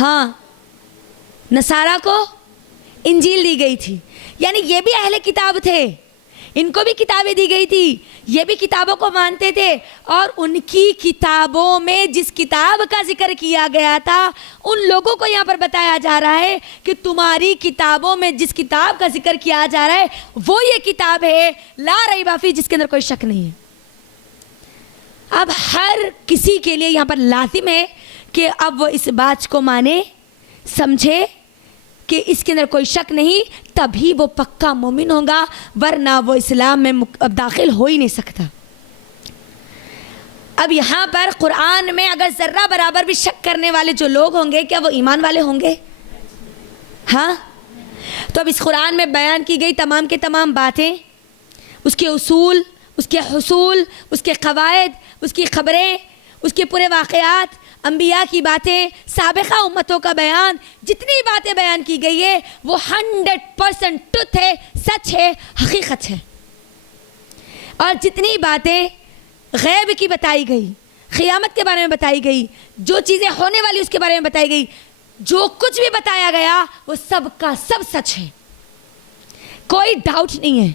ہاں. نصارہ کو انجیل دی گئی تھی. یعنی یہ بھی اہل کتاب تھے, ان کو بھی کتابیں دی گئی تھی, یہ بھی کتابوں کو مانتے تھے. اور ان کی کتابوں میں جس کتاب کا ذکر کیا گیا تھا ان لوگوں کو یہاں پر بتایا جا رہا ہے کہ تمہاری کتابوں میں جس کتاب کا ذکر کیا جا رہا ہے وہ یہ کتاب ہے لا ریب فیہ, جس کے اندر کوئی شک نہیں ہے. اب ہر کسی کے لیے یہاں پر لازم ہے کہ اب وہ اس بات کو مانے, سمجھے کہ اس کے اندر کوئی شک نہیں, تبھی وہ پکا مومن ہوگا, ورنہ وہ اسلام میں داخل ہو ہی نہیں سکتا. اب یہاں پر قرآن میں اگر ذرہ برابر بھی شک کرنے والے جو لوگ ہوں گے, کیا وہ ایمان والے ہوں گے؟ ہاں. تو اب اس قرآن میں بیان کی گئی تمام کے تمام باتیں, اس کے اصول, اس کے حصول, اس کے قواعد, اس کی خبریں, اس کے پورے واقعات, انبیاء کی باتیں, سابقہ امتوں کا بیان, جتنی باتیں بیان کی گئی ہے وہ 100% ٹروتھ ہے, سچ ہے, حقیقت ہے. اور جتنی باتیں غیب کی بتائی گئی, قیامت کے بارے میں بتائی گئی, جو چیزیں ہونے والی اس کے بارے میں بتائی گئی, جو کچھ بھی بتایا گیا وہ سب کا سب سچ ہے, کوئی ڈاؤٹ نہیں ہے.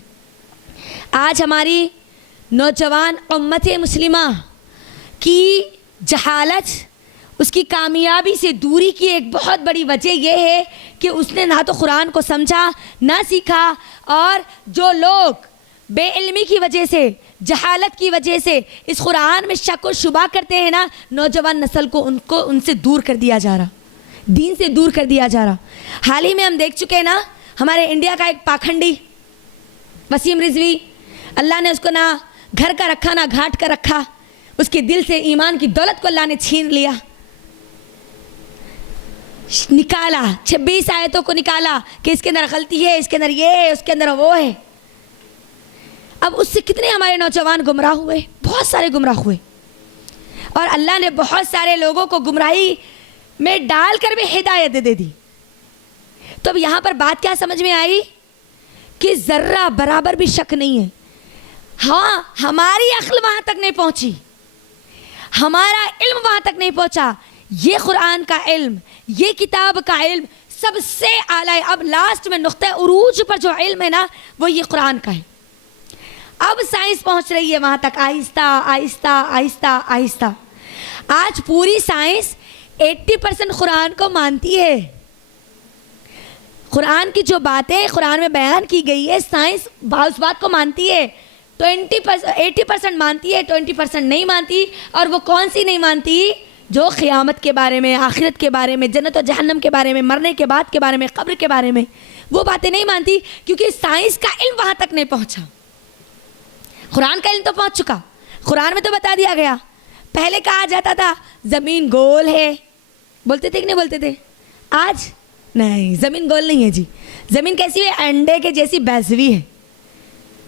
آج ہماری نوجوان امت مسلمہ کی جہالت، اس کی کامیابی سے دوری کی ایک بہت بڑی وجہ یہ ہے کہ اس نے نہ تو قرآن کو سمجھا نہ سیکھا، اور جو لوگ بے علمی کی وجہ سے، جہالت کی وجہ سے اس قرآن میں شک و شبہ کرتے ہیں نا، نوجوان نسل کو ان سے دور کر دیا جا رہا، دین سے دور کر دیا جا رہا۔ حال ہی میں ہم دیکھ چکے ہیں نا، ہمارے انڈیا کا ایک پاکھنڈی وسیم رضوی، اللہ نے اس کو نہ گھر کا رکھا نہ گھاٹ کا رکھا، اس کے دل سے ایمان کی دولت کو اللہ نے چھین لیا، نکالا 26 آیتوں کو نکالا کہ اس کے اندر غلطی ہے، اس کے اندر یہ ہے، اس کے اندر وہ ہے۔ اب اس سے کتنے ہمارے نوجوان گمراہ ہوئے، بہت سارے گمراہ ہوئے، اور اللہ نے بہت سارے لوگوں کو گمراہی میں ڈال کر بھی ہدایت دے دی۔ تو اب یہاں پر بات کیا سمجھ میں آئی کہ ذرہ برابر بھی شک نہیں ہے، ہاں ہماری عقل وہاں تک نہیں پہنچی، ہمارا علم وہاں تک نہیں پہنچا، یہ قرآن کا علم، یہ کتاب کا علم سب سے اعلیٰ ہے۔ اب لاسٹ میں نقطہ عروج پر جو علم ہے نا، وہ یہ قرآن کا ہے۔ اب سائنس پہنچ رہی ہے وہاں تک، آہستہ آہستہ آہستہ آہستہ۔ آج پوری سائنس 80% قرآن کو مانتی ہے، قرآن کی جو باتیں قرآن میں بیان کی گئی ہے، سائنس اس بات کو مانتی ہے، 80% مانتی ہے، 20% نہیں مانتی۔ اور وہ کون سی نہیں مانتی؟ جو قیامت کے بارے میں، آخرت کے بارے میں، جنت و جہنم کے بارے میں، مرنے کے بعد کے بارے میں، قبر کے بارے میں، وہ باتیں نہیں مانتی، کیونکہ سائنس کا علم وہاں تک نہیں پہنچا۔ قرآن کا علم تو پہنچ چکا، قرآن میں تو بتا دیا گیا۔ پہلے کہا جاتا تھا زمین گول ہے، بولتے تھے کہ نہیں بولتے تھے؟ آج نہیں، زمین گول نہیں ہے جی، زمین کیسی ہے؟ انڈے کے جیسی بیضوی ہے،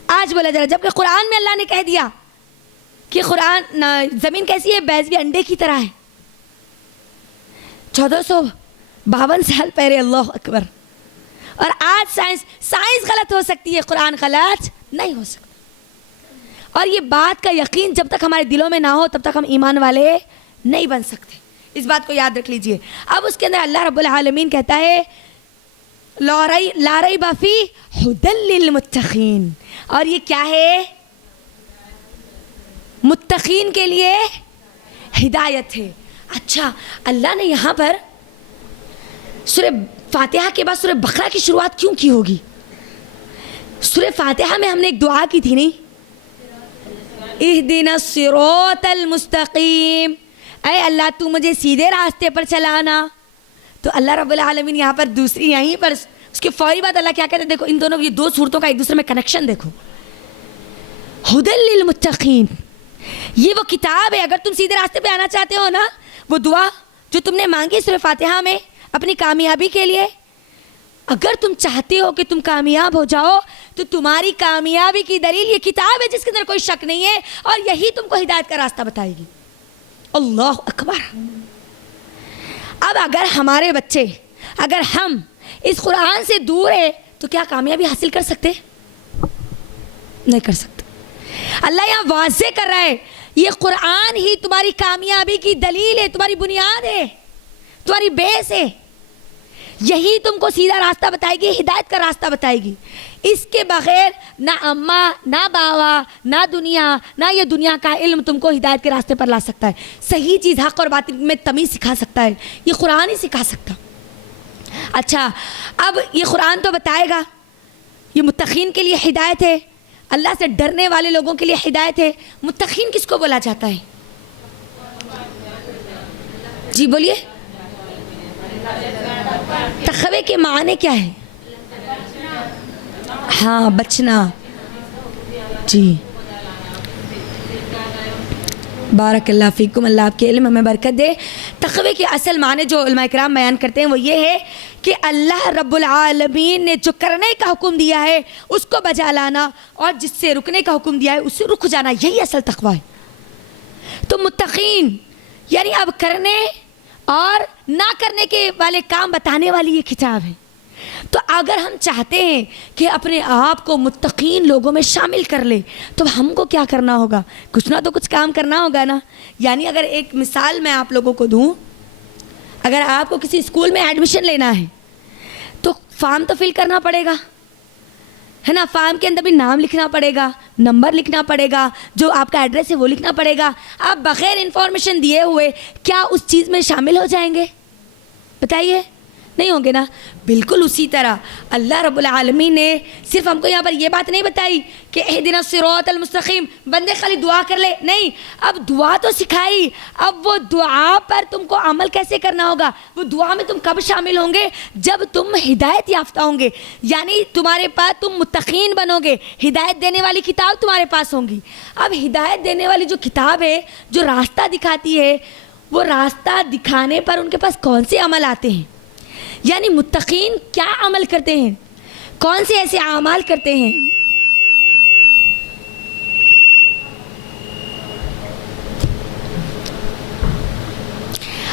آج بولا جا رہا، جبکہ قرآن میں اللہ نے کہہ دیا کہ زمین کیسی ہے؟ بیضوی انڈے کی طرح ہے۔ 1452 سال پہلے، اللہ اکبر۔ اور آج سائنس غلط ہو سکتی ہے، قرآن غلط نہیں ہو سکتا۔ اور یہ بات کا یقین جب تک ہمارے دلوں میں نہ ہو تب تک ہم ایمان والے نہیں بن سکتے، اس بات کو یاد رکھ لیجئے۔ اب اس کے اندر اللہ رب العالمین کہتا ہے لا ریب فیہ ھدی للمتقین، اور یہ کیا ہے؟ متقین کے لیے ہدایت ہے۔ اچھا، اللہ نے یہاں پر سورہ فاتحہ کے بعد سورہ بقرہ کی شروعات کیوں کی ہوگی؟ سورہ فاتحہ میں ہم نے ایک دعا کی تھی نہیں، اہدنا الصراط المستقیم، اے اللہ تو مجھے سیدھے راستے پر چلانا۔ تو اللہ رب العالمین یہاں پر دوسری، یہیں پر اس کے فوری بعد اللہ کیا کہتے ہیں؟ دیکھو ان دونوں، یہ دو صورتوں کا ایک دوسرے میں کنیکشن دیکھو۔ ھدی للمتقین، یہ وہ کتاب ہے، اگر تم سیدھے راستے پہ آنا چاہتے ہو نا، وہ دعا جو تم نے مانگی سورہ فاتحہ میں اپنی کامیابی کے لیے، اگر تم چاہتے ہو کہ تم کامیاب ہو جاؤ تو تمہاری کامیابی کی دلیل یہ کتاب ہے جس کے اندر کوئی شک نہیں ہے، اور یہی تم کو ہدایت کا راستہ بتائے گی۔ اللہ اکبر۔ اب اگر ہمارے بچے، اگر ہم اس قرآن سے دور ہیں تو کیا کامیابی حاصل کر سکتے؟ نہیں کر سکتے۔ اللہ یہاں واضح کر رہا ہے یہ قرآن ہی تمہاری کامیابی کی دلیل ہے، تمہاری بنیاد ہے، تمہاری بیس ہے، یہی تم کو سیدھا راستہ بتائے گی، ہدایت کا راستہ بتائے گی۔ اس کے بغیر نہ اماں، نہ باوا، نہ دنیا، نہ یہ دنیا کا علم تم کو ہدایت کے راستے پر لا سکتا ہے، صحیح چیز حق اور باطل میں تمیز سکھا سکتا ہے، یہ قرآن ہی سکھا سکتا۔ اچھا، اب یہ قرآن تو بتائے گا، یہ متقین کے لیے ہدایت ہے، اللہ سے ڈرنے والے لوگوں کے لیے ہدایت ہے۔ متقین کس کو بولا جاتا ہے؟ جی بولیے، تقوی کے معنی کیا ہے؟ ہاں، بچنا۔ جی، بارک اللہ فیکم، اللہ آپ کے علم میں برکت دے۔ تقوی کے اصل معنی جو علماء کرام بیان کرتے ہیں وہ یہ ہے کہ اللہ رب العالمین نے جو کرنے کا حکم دیا ہے اس کو بجا لانا، اور جس سے رکنے کا حکم دیا ہے اس سے رک جانا، یہی اصل تقوی ہے۔ تو متقین یعنی اب کرنے اور نہ کرنے کے والے کام بتانے والی یہ کتاب ہے۔ تو اگر ہم چاہتے ہیں کہ اپنے آپ کو متقین لوگوں میں شامل کر لے تو ہم کو کیا کرنا ہوگا؟ کچھ نہ تو کچھ کام کرنا ہوگا نا۔ یعنی اگر ایک مثال میں آپ لوگوں کو دوں، اگر آپ کو کسی اسکول میں ایڈمیشن لینا ہے تو فارم تو فل کرنا پڑے گا، ہے نا. فارم کے اندر بھی نام لکھنا پڑے گا, نمبر لکھنا پڑے گا, جو آپ کا ایڈریس ہے وہ لکھنا پڑے گا. آپ بغیر انفارمیشن دیے ہوئے کیا اس چیز میں شامل ہو جائیں گے؟ بتائیے, نہیں ہوں گے نا. بالکل اسی طرح اللہ رب العالمین نے صرف ہم کو یہاں پر یہ بات نہیں بتائی کہ اہدنا الصراط المستقیم, بندے خالی دعا کر لے, نہیں, اب دعا تو سکھائی. اب وہ دعا پر تم کو عمل کیسے کرنا ہوگا, وہ دعا میں تم کب شامل ہوں گے؟ جب تم ہدایت یافتہ ہوں گے, یعنی تمہارے پاس تم متقین بنو گے, ہدایت دینے والی کتاب تمہارے پاس ہوں گی. اب ہدایت دینے والی جو کتاب ہے, جو راستہ دکھاتی ہے, وہ راستہ دکھانے پر ان کے پاس کون سے عمل آتے ہیں؟ یعنی متقین کیا عمل کرتے ہیں, کون سے ایسے اعمال کرتے ہیں؟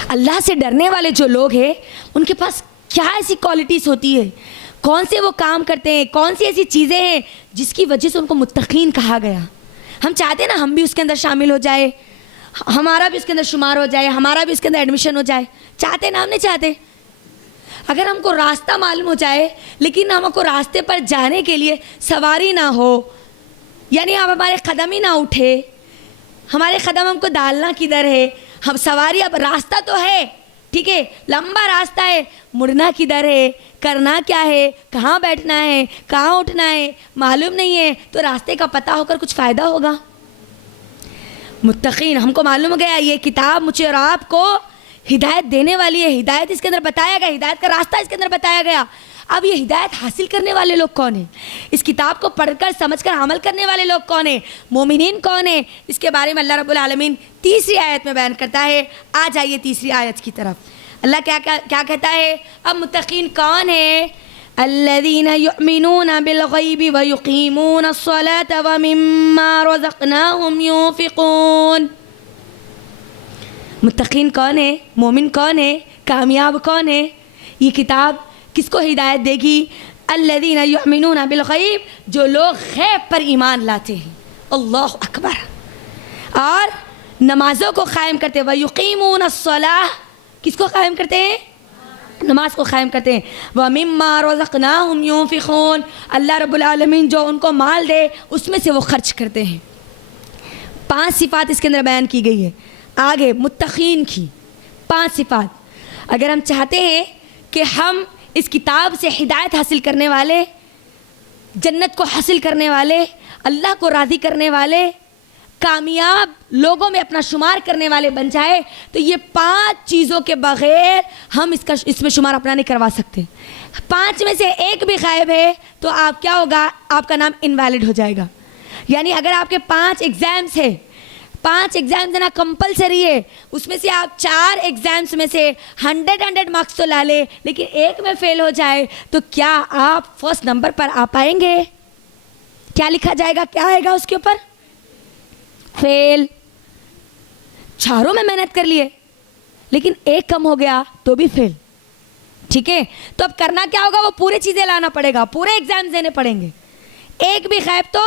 اللہ سے ڈرنے والے جو لوگ ہیں ان کے پاس کیا ایسی کوالٹیز ہوتی ہے, کون سے وہ کام کرتے ہیں, کون سی ایسی چیزیں ہیں جس کی وجہ سے ان کو متقین کہا گیا. ہم چاہتے ہیں نا ہم بھی اس کے اندر شامل ہو جائے, ہمارا بھی اس کے اندر شمار ہو جائے, ہمارا بھی اس کے اندر ایڈمیشن ہو جائے. چاہتے نا, ہم نہیں چاہتے. اگر ہم کو راستہ معلوم ہو جائے لیکن ہم کو راستے پر جانے کے لیے سواری نہ ہو, یعنی اب ہمارے قدم ہی نہ اٹھے, ہمارے قدم ہم کو ڈالنا کدھر ہے, ہم سواری, اب راستہ تو ہے, ٹھیک ہے, لمبا راستہ ہے, مڑنا کدھر ہے, کرنا کیا ہے, کہاں بیٹھنا ہے, کہاں اٹھنا ہے, معلوم نہیں ہے, تو راستے کا پتہ ہو کر کچھ فائدہ ہوگا؟ متقین, ہم کو معلوم ہو گیا یہ کتاب مجھے اور آپ کو ہدایت دینے والی ہے, ہدایت اس کے اندر بتایا گیا, ہدایت کا راستہ اس کے اندر بتایا گیا. اب یہ ہدایت حاصل کرنے والے لوگ کون ہیں, اس کتاب کو پڑھ کر سمجھ کر عمل کرنے والے لوگ کون ہیں, مومنین کون ہیں, اس کے بارے میں اللہ رب العالمین تیسری آیت میں بیان کرتا ہے. آ جائیے تیسری آیت کی طرف. اللہ کیا کہتا ہے؟ اب متقین کون ہیں؟ الذین یؤمنون بالغیب ویقیمون الصلاة ومما رزقناہم ينفقون. متقین کون ہے, مومن کون ہے, کامیاب کون ہے؟ یہ کتاب کس کو ہدایت دے گی؟ الذین یؤمنون بالغیب, جو لوگ غیب پر ایمان لاتے ہیں, اللہ اکبر, اور نمازوں کو قائم کرتے ہیں. ویقیمون الصلاۃ, کس کو قائم کرتے ہیں؟ نماز کو قائم کرتے ہیں. ومما رزقناہم ينفقون, اللہ رب العالمین جو ان کو مال دے اس میں سے وہ خرچ کرتے ہیں. 5 صفات اس کے اندر بیان کی گئی ہے. آگے متقین کی 5 صفات. اگر ہم چاہتے ہیں کہ ہم اس کتاب سے ہدایت حاصل کرنے والے, جنت کو حاصل کرنے والے, اللہ کو راضی کرنے والے, کامیاب لوگوں میں اپنا شمار کرنے والے بن جائے, تو یہ 5 چیزوں کے بغیر ہم اس میں شمار اپنا نہیں کروا سکتے. 5 میں سے ایک بھی غائب ہے تو آپ کیا ہوگا, آپ کا نام انویلڈ ہو جائے گا. یعنی اگر آپ کے 5 ایگزامس ہیں, 5 ایگزامس دینا کمپلسری ہے, اس میں سے آپ 4 ایگزامس میں سے 100 مارکس تو لا لے, لیکن ایک میں فیل ہو جائے تو کیا آپ فرسٹ نمبر پر آ پائیں گے؟ کیا لکھا جائے گا, کیا آئے گا اس کے اوپر؟ فیل. چاروں میں محنت کر لیے لیکن ایک کم ہو گیا تو بھی فیل. ٹھیک ہے, تو اب کرنا کیا ہوگا, وہ پورے چیزیں لانا پڑے گا, پورے ایگزامس دینے پڑیں گے. ایک بھی غائب تو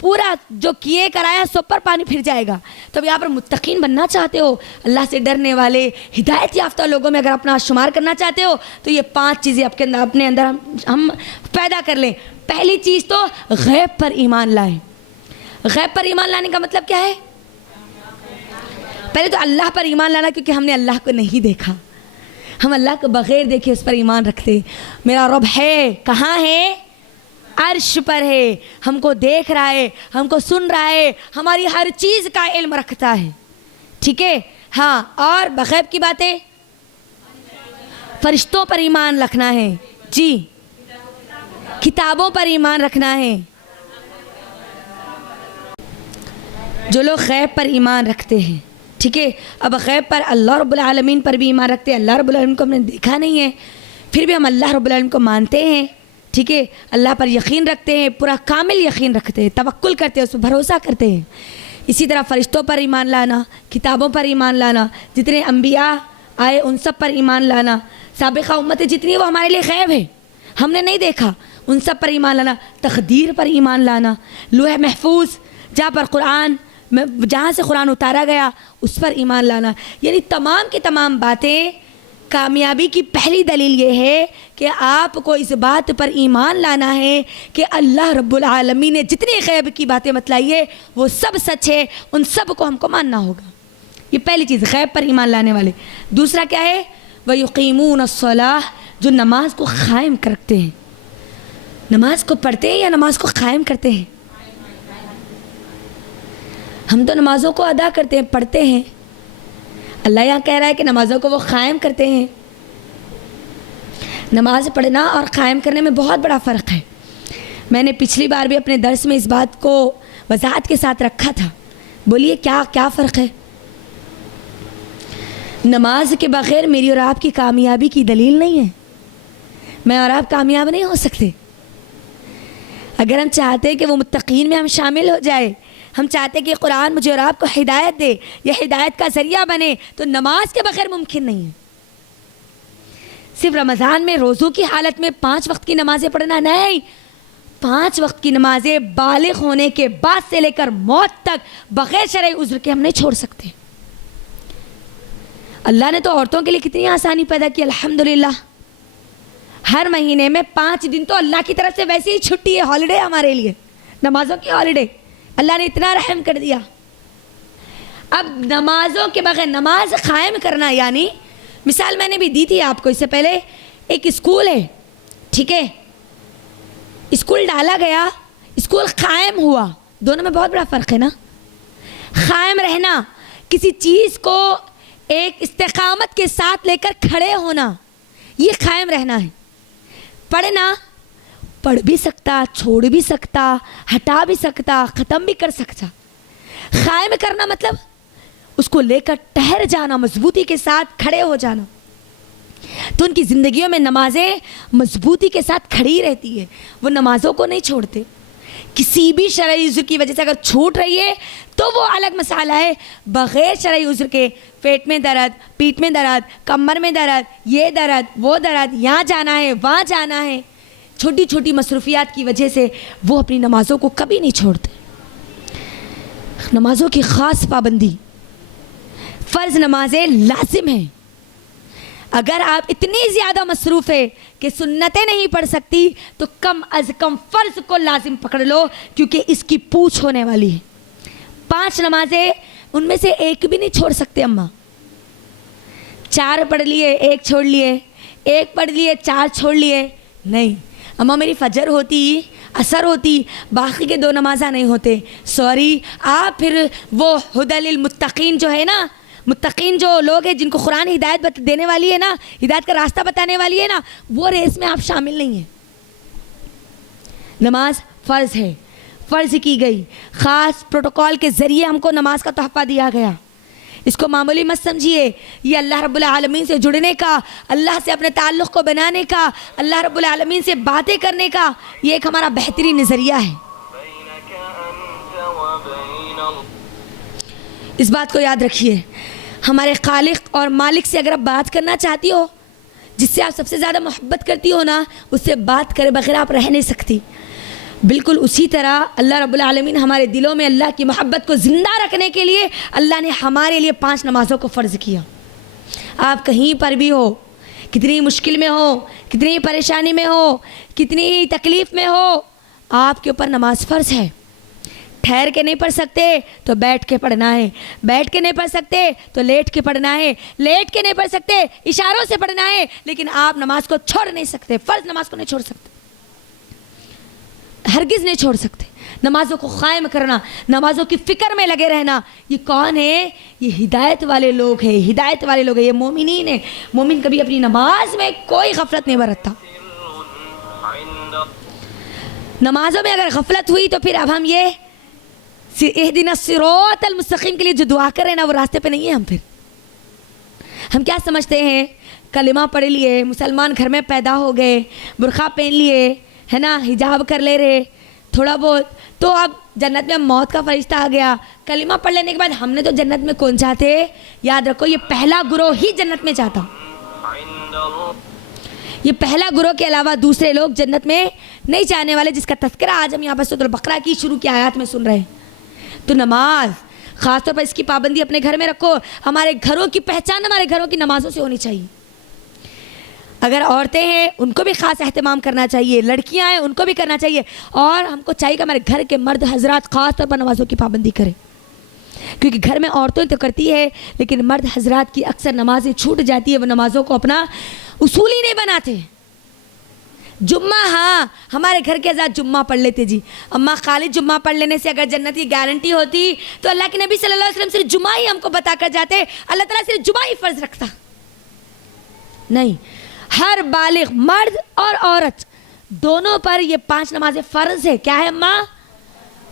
پورا جو کیے کرایا سب پر پانی پھر جائے گا. تو اب یہاں پر متقین بننا چاہتے ہو, اللہ سے ڈرنے والے, ہدایت یافتہ لوگوں میں اگر اپنا شمار کرنا چاہتے ہو, تو یہ 5 چیزیں اپنے اندر ہم پیدا کر لیں. پہلی چیز تو غیب پر ایمان لائیں. غیب پر ایمان لانے کا مطلب کیا ہے؟ پہلے تو اللہ پر ایمان لانا, کیونکہ ہم نے اللہ کو نہیں دیکھا, ہم اللہ کو بغیر دیکھے اس پر ایمان رکھتے. میرا رب ہے, کہاں ہے؟ عرش پر ہے, ہم کو دیکھ رہا ہے, ہم کو سن رہا ہے, ہماری ہر چیز کا علم رکھتا ہے. ٹھیک ہے, ہاں. اور بغیب کی باتیں, فرشتوں پر ایمان رکھنا ہے, جی, کتابوں پر ایمان رکھنا ہے. جو لوگ غیب پر ایمان رکھتے ہیں, ٹھیک ہے, اب غیب پر اللہ رب العالمین پر بھی ایمان رکھتے ہیں. اللہ رب العالمین کو ہم نے دیکھا نہیں ہے, پھر بھی ہم اللہ رب العالمین کو مانتے ہیں. ٹھیک ہے, اللہ پر یقین رکھتے ہیں, پورا کامل یقین رکھتے ہیں, توکل کرتے ہیں, اس پر بھروسہ کرتے ہیں. اسی طرح فرشتوں پر ایمان لانا, کتابوں پر ایمان لانا, جتنے انبیاء آئے ان سب پر ایمان لانا, سابقہ امتیں جتنی وہ ہمارے لیے غیب ہے, ہم نے نہیں دیکھا, ان سب پر ایمان لانا. تقدیر پر ایمان لانا, لوح محفوظ جہاں سے قرآن اتارا گیا اس پر ایمان لانا. یعنی تمام کی تمام باتیں کامیابی کی پہلی دلیل یہ ہے کہ آپ کو اس بات پر ایمان لانا ہے کہ اللہ رب العالمین نے جتنی غیب کی باتیں بتلائی ہے وہ سب سچ ہے، ان سب کو ہم کو ماننا ہوگا. یہ پہلی چیز، غیب پر ایمان لانے والے. دوسرا کیا ہے؟ وَيُقِيمُونَ الصَّلَاةَ، جو نماز کو قائم کرتے ہیں. نماز کو پڑھتے ہیں یا نماز کو قائم کرتے ہیں؟ ہم تو نمازوں کو ادا کرتے ہیں، پڑھتے ہیں. اللہ یہاں کہہ رہا ہے کہ نمازوں کو وہ قائم کرتے ہیں. نماز پڑھنا اور قائم کرنے میں بہت بڑا فرق ہے. میں نے پچھلی بار بھی اپنے درس میں اس بات کو وضاحت کے ساتھ رکھا تھا. بولیے کیا فرق ہے؟ نماز کے بغیر میری اور آپ کی کامیابی کی دلیل نہیں ہے. میں اور آپ کامیاب نہیں ہو سکتے. اگر ہم چاہتے کہ وہ متقین میں ہم شامل ہو جائے، ہم چاہتے کہ قرآن مجھے اور آپ کو ہدایت دے، یہ ہدایت کا ذریعہ بنے، تو نماز کے بغیر ممکن نہیں ہے. صرف رمضان میں روزوں کی حالت میں 5 وقت کی نمازیں پڑھنا نہیں، 5 وقت کی نمازیں بالغ ہونے کے بعد سے لے کر موت تک بغیر شرعی عذر کے ہم نہیں چھوڑ سکتے. اللہ نے تو عورتوں کے لیے کتنی آسانی پیدا کی، الحمدللہ. ہر مہینے میں 5 دن تو اللہ کی طرف سے ویسے ہی چھٹی ہے، ہالیڈے ہمارے لیے، نمازوں کی ہالیڈے. اللہ نے اتنا رحم کر دیا. اب نمازوں کے بغیر نماز قائم کرنا، یعنی مثال میں نے بھی دی تھی آپ کو اس سے پہلے. ایک اسکول ہے، ٹھیک ہے، اسکول ڈالا گیا، اسکول قائم ہوا، دونوں میں بہت بڑا فرق ہے نا. قائم رہنا، کسی چیز کو ایک استقامت کے ساتھ لے کر کھڑے ہونا، یہ قائم رہنا ہے. پڑھنا، پڑھ بھی سکتا، چھوڑ بھی سکتا، ہٹا بھی سکتا، ختم بھی کر سکتا. قائم کرنا مطلب اس کو لے کر ٹھہر جانا، مضبوطی کے ساتھ کھڑے ہو جانا. تو ان کی زندگیوں میں نمازیں مضبوطی کے ساتھ کھڑی رہتی ہے، وہ نمازوں کو نہیں چھوڑتے. کسی بھی شرعی عذر کی وجہ سے اگر چھوٹ رہی ہے تو وہ الگ مسئلہ ہے. بغیر شرعی عذر کے پیٹ میں درد، پیٹھ میں درد، کمر میں درد، یہ درد، وہ درد، یہاں جانا ہے، وہاں جانا ہے، چھوٹی چھوٹی مصروفیات کی وجہ سے وہ اپنی نمازوں کو کبھی نہیں چھوڑتے. نمازوں کی خاص پابندی، فرض نمازیں لازم ہیں. اگر آپ اتنی زیادہ مصروف ہے کہ سنتیں نہیں پڑھ سکتی تو کم از کم فرض کو لازم پکڑ لو، کیونکہ اس کی پوچھ ہونے والی ہے. 5 نمازیں، ان میں سے ایک بھی نہیں چھوڑ سکتے. اماں 4 پڑھ لیے، 1 چھوڑ لیے، 1 پڑھ لیے، 4 چھوڑ لیے، نہیں. اماں میری فجر ہوتی، عصر ہوتی، باقی کے 2 نمازیں نہیں ہوتے. سوری، آپ پھر وہ ہدی للمتقین جو ہے نا، متقین جو لوگ ہیں جن کو قرآن ہدایت دینے والی ہے نا، ہدایت کا راستہ بتانے والی ہے نا، وہ ریس میں آپ شامل نہیں ہیں. نماز فرض ہے، فرض کی گئی، خاص پروٹوکول کے ذریعے ہم کو نماز کا تحفہ دیا گیا. اس کو معمولی مت سمجھیے. یہ اللہ رب العالمین سے جڑنے کا، اللہ سے اپنے تعلق کو بنانے کا، اللہ رب العالمین سے باتیں کرنے کا، یہ ایک ہمارا بہترین نظریہ ہے. اس بات کو یاد رکھیے. ہمارے خالق اور مالک سے اگر آپ بات کرنا چاہتی ہو، جس سے آپ سب سے زیادہ محبت کرتی ہو نا، اس سے بات کرے بغیر آپ رہ نہیں سکتی. بالکل اسی طرح اللہ رب العالمین ہمارے دلوں میں اللہ کی محبت کو زندہ رکھنے کے لیے اللہ نے ہمارے لیے 5 نمازوں کو فرض کیا. آپ کہیں پر بھی ہو، کتنی مشکل میں ہو، کتنی پریشانی میں ہو، کتنی تکلیف میں ہو، آپ کے اوپر نماز فرض ہے. ٹھہر کے نہیں پڑھ سکتے تو بیٹھ کے پڑھنا ہے، بیٹھ کے نہیں پڑھ سکتے تو لیٹ کے پڑھنا ہے، لیٹ کے نہیں پڑھ سکتے اشاروں سے پڑھنا ہے. لیکن آپ نماز کو چھوڑ نہیں سکتے، فرض نماز کو نہیں چھوڑ سکتے، ہرگز نہیں چھوڑ سکتے. نمازوں کو قائم کرنا، نمازوں کی فکر میں لگے رہنا. یہ کون ہے؟ یہ ہدایت والے لوگ ہیں، ہدایت والے لوگ ہیں، یہ مومنین ہیں. مومن کبھی اپنی نماز میں کوئی غفلت نہیں برتتا. نمازوں میں اگر غفلت ہوئی تو پھر اب ہم یہ اہدنا الصراط المستقیم کے لیے جو دعا کر رہے ہیں نا، وہ راستے پہ نہیں ہیں. ہم کیا سمجھتے ہیں؟ کلمہ پڑھ لیے، مسلمان گھر میں پیدا ہو گئے، برقع پہن لیے، ہے نا، حجاب کر لے رہے تھوڑا بہت، تو اب جنت میں موت کا فرشتہ آ گیا. کلمہ پڑھ لینے کے بعد ہم نے تو جنت میں کون جاتے؟ یاد رکھو، یہ پہلا گروہ ہی جنت میں جاتا. یہ پہلا گروہ کے علاوہ دوسرے لوگ جنت میں نہیں جانے والے، جس کا تذکرہ آج ہم یہاں پر سورۃ البقرہ کی شروع کی آیات میں سن رہے ہیں. تو نماز خاص طور پر اس کی پابندی اپنے گھر میں رکھو. ہمارے گھروں کی پہچان ہمارے گھروں کی نمازوں سے ہونی چاہیے. اگر عورتیں ہیں ان کو بھی خاص اہتمام کرنا چاہیے, لڑکیاں ہیں ان کو بھی کرنا چاہیے, اور ہم کو چاہیے کہ ہمارے گھر کے مرد حضرات خاص طور پر نمازوں کی پابندی کریں, کیونکہ گھر میں عورتیں تو کرتی ہے لیکن مرد حضرات کی اکثر نمازیں چھوٹ جاتی ہے, وہ نمازوں کو اپنا اصول ہی نہیں بناتے. جمعہ, ہاں ہمارے گھر کے حضرات جمعہ پڑھ لیتے جی, اماں خالد جمعہ پڑھ لینے سے اگر جنت کی گارنٹی ہوتی تو اللہ کے نبی صلی اللہ علیہ وسلم صرف جمعہ ہی ہم کو بتا کر جاتے, اللہ تعالیٰ صرف جمعہ ہی فرض رکھتا نہیں. ہر بالغ مرد اور عورت دونوں پر یہ 5 نمازیں فرض ہے. کیا ہے اماں؟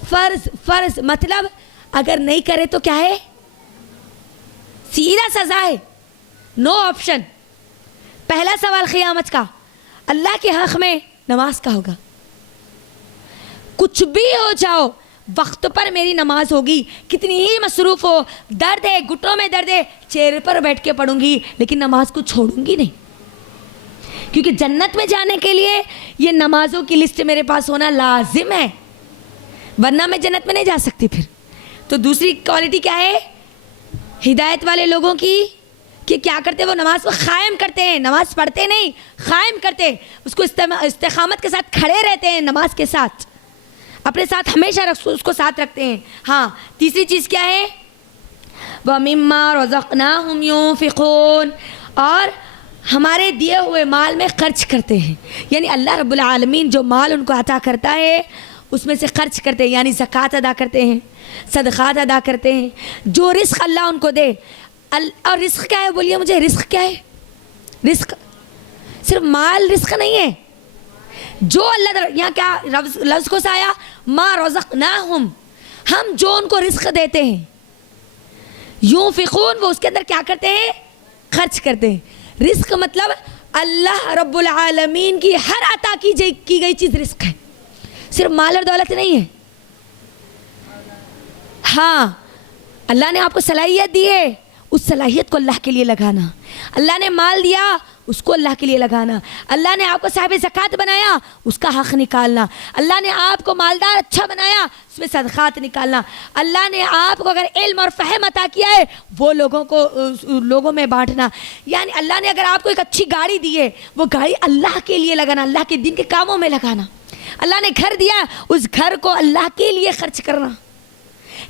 فرض. فرض مطلب اگر نہیں کرے تو کیا ہے؟ سیدھا سزا ہے, نو آپشن. پہلا سوال قیامت کا اللہ کے حق میں نماز کا ہوگا. کچھ بھی ہو جاؤ وقت پر میری نماز ہوگی, کتنی ہی مصروف ہو, درد ہے گھٹنوں میں درد ہے, چیئر پر بیٹھ کے پڑھوں گی لیکن نماز کو چھوڑوں گی نہیں, کیونکہ جنت میں جانے کے لیے یہ نمازوں کی لسٹ میرے پاس ہونا لازم ہے, ورنہ میں جنت میں نہیں جا سکتی. پھر تو دوسری کوالٹی کیا ہے ہدایت والے لوگوں کی, کہ کیا کرتے, وہ نماز کو قائم کرتے ہیں, نماز پڑھتے نہیں قائم کرتے, اس کو استقامت کے ساتھ کھڑے رہتے ہیں, نماز کے ساتھ اپنے ساتھ ہمیشہ اس کو ساتھ رکھتے ہیں. ہاں تیسری چیز کیا ہے؟ وَمِمَّا رَزَقْنَاهُمْ يُنْفِقُونَ, اور ہمارے دیے ہوئے مال میں خرچ کرتے ہیں. یعنی اللہ رب العالمین جو مال ان کو عطا کرتا ہے اس میں سے خرچ کرتے ہیں, یعنی زکوٰۃ ادا کرتے ہیں, صدقات ادا کرتے ہیں. جو رزق اللہ ان کو دے, اور رزق کیا ہے بولیے مجھے, رزق کیا ہے؟ رزق صرف مال رزق نہیں ہے, جو اللہ یہاں کیا لفظ کو سایا, ما رزقناہم, ہم جو ان کو رزق دیتے ہیں, ينفقون وہ اس کے اندر کیا کرتے ہیں؟ خرچ کرتے ہیں. رزق مطلب اللہ رب العالمین کی ہر عطا کی گئی چیز رزق ہے, صرف مال اور دولت نہیں ہے. ہاں اللہ نے آپ کو صلاحیت دی ہے, اس صلاحیت کو اللہ کے لیے لگانا. اللہ نے مال دیا, اس کو اللہ کے لیے لگانا. اللہ نے آپ کو صاحب زکوٰۃ بنایا, اس کا حق نکالنا. اللہ نے آپ کو مالدار اچھا بنایا, اس میں صدقات نکالنا. اللہ نے آپ کو اگر علم اور فہم عطا کیا ہے وہ لوگوں میں بانٹنا. یعنی اللہ نے اگر آپ کو ایک اچھی گاڑی دی ہے, وہ گاڑی اللہ کے لیے لگانا, اللہ کے دین کے کاموں میں لگانا. اللہ نے گھر دیا, اس گھر کو اللہ کے لیے خرچ کرنا.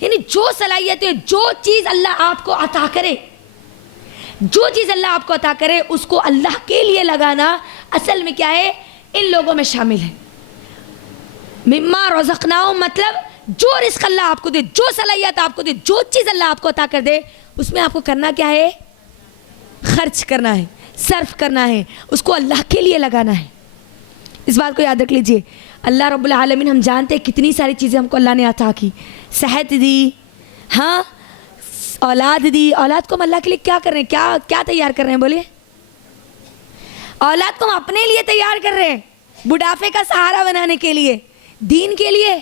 یعنی جو صلاحیت ہے, جو چیز اللہ آپ کو عطا کرے, جو چیز اللہ آپ کو عطا کرے اس کو اللہ کے لیے لگانا اصل میں کیا ہے, ان لوگوں میں شامل ہے. مما رزقناہم مطلب جو رزق اللہ آپ کو دے, جو صلاحیت آپ کو دے, جو چیز اللہ آپ کو عطا کر دے, اس میں آپ کو کرنا کیا ہے؟ خرچ کرنا ہے, صرف کرنا ہے, اس کو اللہ کے لیے لگانا ہے. اس بات کو یاد رکھ لیجئے. اللہ رب العالمین ہم جانتے ہیں کتنی ساری چیزیں ہم کو اللہ نے عطا کی, صحت دی, ہاں اولاد دی. اولاد کو ہم اللہ کے لیے کیا کر رہے ہیں, کیا تیار کر رہے ہیں بولیے؟ اولاد کو ہم اپنے لیے تیار کر رہے ہیں, بڑھاپے کا سہارا بنانے کے لیے, دین کے لیے.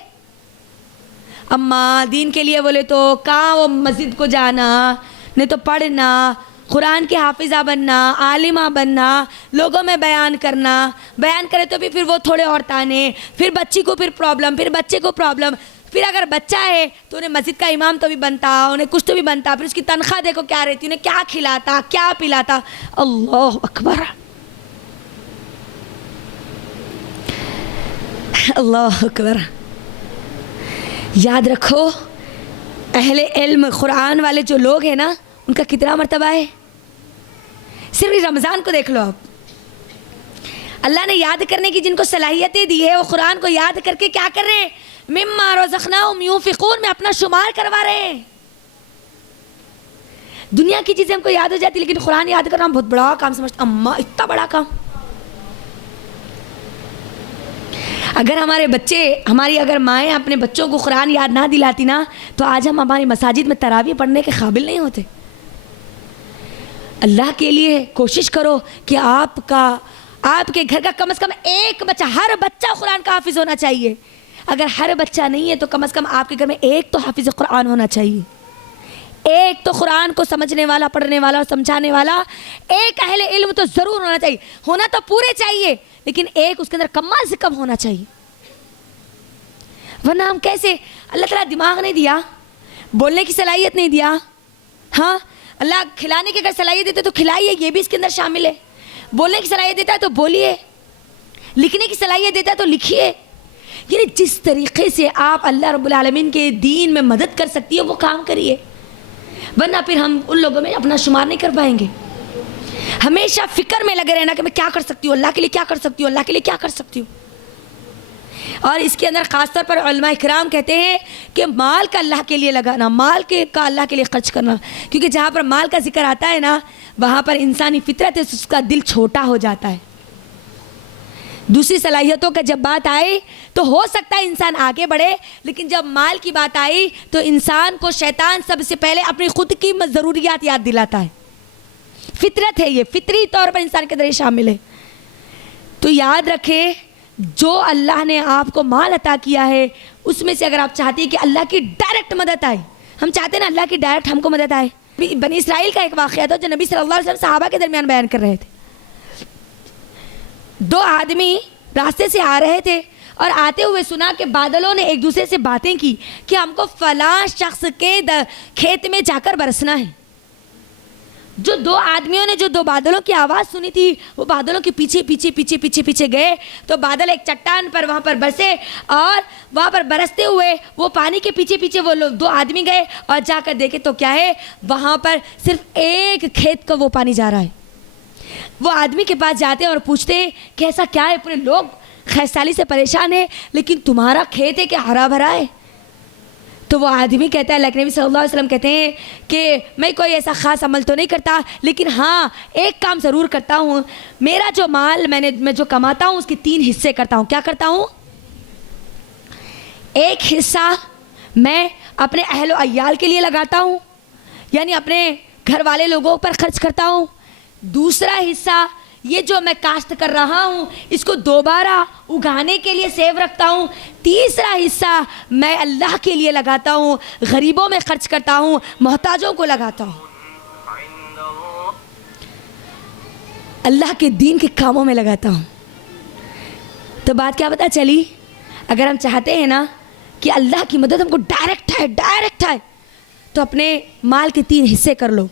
اماں دین کے لیے بولے تو کہاں وہ مسجد کو جانا, نہیں تو پڑھنا, قرآن کے حافظہ بننا, عالمہ بننا, لوگوں میں بیان کرنا. بیان کرے تو بھی پھر وہ تھوڑے اور تانے, پھر بچی کو پھر پرابلم, پھر بچے کو پرابلم. پھر اگر بچہ ہے تو انہیں مسجد کا امام تو بھی بنتا, انہیں کچھ تو بھی بنتا, پھر اس کی تنخواہ دیکھو کیا رہتی, انہیں کیا کھلاتا, کیا پلاتا. اللہ اکبر, اللہ اکبر. یاد رکھو اہل علم قرآن والے جو لوگ ہیں نا, ان کا کتنا مرتبہ ہے. صرف رمضان کو دیکھ لو آپ, اللہ نے یاد کرنے کی جن کو صلاحیتیں دی ہے وہ قرآن کو یاد کر کے کیا کر رہے ہیں؟ مما رزقناہم ينفقون میں اپنا شمار کروا رہے ہیں. دنیا کی چیزیں ہم کو یاد ہو جاتی لیکن قرآن یاد کرنا بہت بڑا کام سمجھتا. اماں اتنا بڑا کام. اگر ہمارے بچے, ہماری اگر مائیں اپنے بچوں کو قرآن یاد نہ دلاتی نا, تو آج ہم ہماری مساجد میں تراویح پڑھنے کے قابل نہیں ہوتے. اللہ کے لیے کوشش کرو کہ آپ کے گھر کا کم از کم ایک بچہ, ہر بچہ قرآن کا حافظ ہونا چاہیے. اگر ہر بچہ نہیں ہے تو کم از کم آپ کے گھر میں ایک تو حافظ قرآن ہونا چاہیے, ایک تو قرآن کو سمجھنے والا, پڑھنے والا اور سمجھانے والا, ایک اہل علم تو ضرور ہونا چاہیے. ہونا تو پورے چاہیے لیکن ایک اس کے اندر کم سے کم ہونا چاہیے. ورنہ ہم کیسے, اللہ تعالیٰ دماغ نہیں دیا, بولنے کی صلاحیت نہیں دیا. ہاں اللہ کھلانے کی اگر صلاحیت دیتے تو کھلائیے, یہ بھی اس کے اندر شامل ہے. بولنے کی صلاحیت دیتا ہے تو بولیے, لکھنے کی صلاحیت دیتا ہے تو لکھیے. یعنی جس طریقے سے آپ اللہ رب العالمین کے دین میں مدد کر سکتی ہے وہ کام کریے, ورنہ پھر ہم ان لوگوں میں اپنا شمار نہیں کر پائیں گے. ہمیشہ فکر میں لگے رہنا کہ میں کیا کر سکتی ہوں, اللہ کے لیے کیا کر سکتی ہوں, اللہ کے لیے کیا کر سکتی ہوں. اور اس کے اندر خاص طور پر علماء کرام کہتے ہیں کہ مال کا اللہ کے لیے لگانا, مال کا اللہ کے لیے خرچ کرنا, کیونکہ جہاں پر مال کا ذکر آتا ہے نا وہاں پر انسانی فطرت ہے اس کا دل چھوٹا ہو جاتا ہے. دوسری صلاحیتوں کا جب بات آئی تو ہو سکتا ہے انسان آگے بڑھے, لیکن جب مال کی بات آئی تو انسان کو شیطان سب سے پہلے اپنی خود کی ضروریات یاد دلاتا ہے. فطرت ہے یہ, فطری طور پر انسان کے اندر یہ شامل ہے. تو یاد رکھیں جو اللہ نے آپ کو مال عطا کیا ہے اس میں سے اگر آپ چاہتے ہیں کہ اللہ کی ڈائریکٹ مدد آئے, ہم چاہتے ہیں نا اللہ کی ڈائریکٹ ہم کو مدد آئے. بنی اسرائیل کا ایک واقعہ تھا جو نبی صلی اللہ علیہ وسلم صحابہ کے درمیان بیان کر رہے تھے. 2 آدمی راستے سے آ رہے تھے اور آتے ہوئے سنا کہ بادلوں نے ایک دوسرے سے باتیں کی کہ ہم کو فلاں شخص کے کھیت میں جا کر برسنا ہے. جو 2 آدمیوں نے جو 2 بادلوں کی آواز سنی تھی وہ بادلوں کے پیچھے پیچھے پیچھے پیچھے پیچھے گئے تو بادل ایک چٹان پر وہاں پر برسے, اور وہاں پر برستے ہوئے وہ پانی کے پیچھے پیچھے وہ لوگ 2 آدمی گئے اور جا کر دیکھے تو کیا ہے, وہاں پر صرف ایک کھیت کا وہ پانی جا رہا ہے. وہ آدمی کے پاس جاتے ہیں اور پوچھتے ہیں کہ ایسا کیا ہے, پورے لوگ خیرسالی سے پریشان ہیں لیکن تمہارا کھیت ہے کہ ہرا بھرا ہے. تو وہ آدمی کہتا ہے, اللہ کے نبی صلی اللہ علیہ وسلم کہتے ہیں کہ میں کوئی ایسا خاص عمل تو نہیں کرتا لیکن ہاں ایک کام ضرور کرتا ہوں, میرا جو مال میں جو کماتا ہوں اس کے 3 حصے کرتا ہوں. کیا کرتا ہوں؟ ایک حصہ میں اپنے اہل و عیال کے لیے لگاتا ہوں, یعنی اپنے گھر والے لوگوں پر خرچ کرتا ہوں. دوسرا حصہ یہ جو میں کاشت کر رہا ہوں اس کو دوبارہ اگانے کے لیے سیو رکھتا ہوں. تیسرا حصہ میں اللہ کے لیے لگاتا ہوں, غریبوں میں خرچ کرتا ہوں, محتاجوں کو لگاتا ہوں, اللہ کے دین کے کاموں میں لگاتا ہوں. تو بات کیا پتہ چلی, اگر ہم چاہتے ہیں نا کہ اللہ کی مدد ہم کو ڈائریکٹ ہے تو اپنے مال کے 3 حصے کر لو.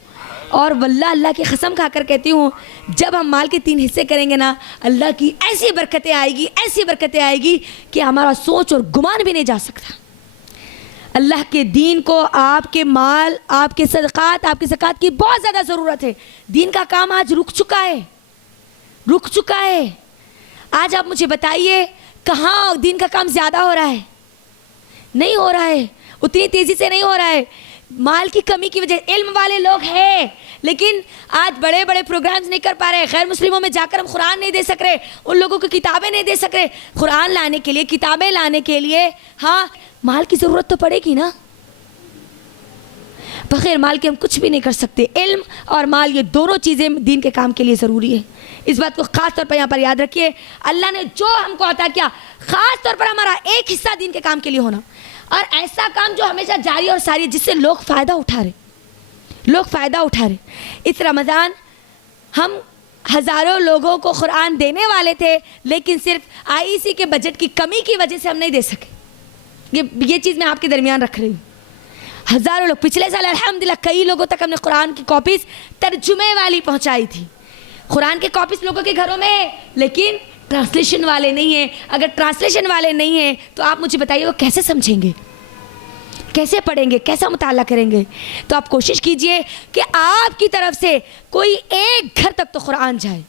اور واللہ اللہ کی قسم کھا کر کہتی ہوں جب ہم مال کے 3 حصے کریں گے نا اللہ کی ایسی برکتیں آئے گی کہ ہمارا سوچ اور گمان بھی نہیں جا سکتا. اللہ کے دین کو آپ کے مال, آپ کے صدقات, آپ کی زکوٰۃ کی بہت زیادہ ضرورت ہے. دین کا کام آج رک چکا ہے. آج آپ مجھے بتائیے کہاں دین کا کام زیادہ ہو رہا ہے؟ نہیں ہو رہا ہے, اتنی تیزی سے نہیں ہو رہا ہے. مال کی کمی کی وجہ, علم والے لوگ ہیں لیکن آج بڑے بڑے پروگرامز نہیں کر پا رہے. غیر مسلموں میں جا کر ہم قرآن نہیں دے سک رہے, ان لوگوں کو کتابیں نہیں دے سک رہے. قرآن لانے کے لیے, کتابیں لانے کے لیے ہاں مال کی ضرورت تو پڑے گی نا. بغیر مال کے ہم کچھ بھی نہیں کر سکتے. علم اور مال یہ دونوں چیزیں دین کے کام کے لیے ضروری ہے. اس بات کو خاص طور پر یہاں پر یاد رکھیے. اللہ نے جو ہم کو عطا کیا خاص طور پر ہمارا ایک حصہ دین کے کام کے لیے ہونا, اور ایسا کام جو ہمیشہ جاری اور ساری جس سے لوگ فائدہ اٹھا رہے. اس رمضان ہم ہزاروں لوگوں کو قرآن دینے والے تھے لیکن صرف IEC کے بجٹ کی کمی کی وجہ سے ہم نہیں دے سکے. یہ چیز میں آپ کے درمیان رکھ رہی ہوں. ہزاروں لوگ, پچھلے سال الحمدللہ کئی لوگوں تک ہم نے قرآن کی کاپیز ترجمے والی پہنچائی تھی. قرآن کے کاپیز لوگوں کے گھروں میں ہے لیکن ٹرانسلیشن والے نہیں ہیں. اگر ٹرانسلیشن والے نہیں ہیں تو آپ مجھے بتائیے وہ کیسے سمجھیں گے, کیسے پڑھیں گے, کیسا مطالعہ کریں گے؟ تو آپ کوشش کیجئے کہ آپ کی طرف سے کوئی ایک گھر تک تو قرآن جائے,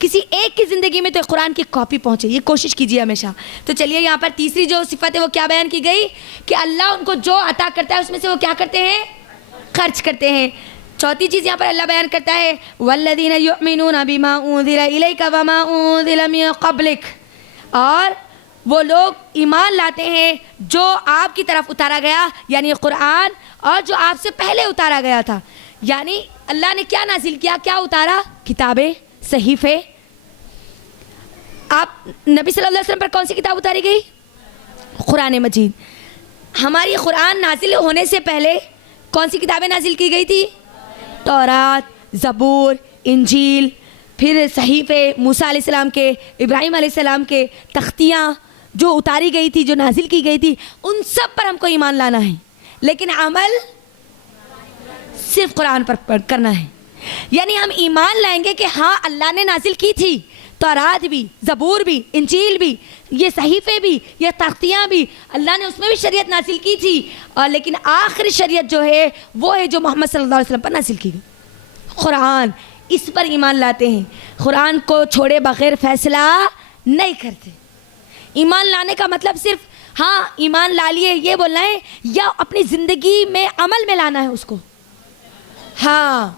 کسی ایک کی زندگی میں تو قرآن کی کاپی پہنچے. یہ کوشش کیجئے ہمیشہ. تو چلیے یہاں پر تیسری جو صفت ہے وہ کیا بیان کی گئی کہ اللہ ان کو جو عطا کرتا ہے اس میں سے وہ کیا کرتے ہیں, خرچ کرتے ہیں. چوتھی چیز یہاں پر اللہ بیان کرتا ہے والذین یؤمنون بما انزل الیک وما انزل من قبلک, اور وہ لوگ ایمان لاتے ہیں جو آپ کی طرف اتارا گیا یعنی قرآن, اور جو آپ سے پہلے اتارا گیا تھا. یعنی اللہ نے کیا نازل کیا, کیا اتارا؟ کتابیں, صحیفے. آپ نبی صلی اللہ علیہ وسلم پر کون سی کتاب اتاری گئی؟ قرآن مجید. ہماری قرآن نازل ہونے سے پہلے کون سی کتابیں نازل کی گئی تھی؟ تورات, زبور, انجیل, پھر صحیفے موسیٰ علیہ السلام کے, ابراہیم علیہ السلام کے, تختیاں جو اتاری گئی تھی, جو نازل کی گئی تھی, ان سب پر ہم کو ایمان لانا ہے لیکن عمل صرف قرآن پر کرنا ہے. یعنی ہم ایمان لائیں گے کہ ہاں اللہ نے نازل کی تھی تورات بھی، زبور بھی، انجیل بھی، یہ صحیفے بھی، یہ تختیاں بھی، اللہ نے اس میں بھی شریعت نازل کی تھی، اور لیکن آخری شریعت جو ہے وہ ہے جو محمد صلی اللہ علیہ وسلم پر نازل کی گئی، قرآن. اس پر ایمان لاتے ہیں. قرآن کو چھوڑے بغیر فیصلہ نہیں کرتے. ایمان لانے کا مطلب صرف ہاں ایمان لا لیے یہ بولنا ہے، یا اپنی زندگی میں عمل میں لانا ہے اس کو. ہاں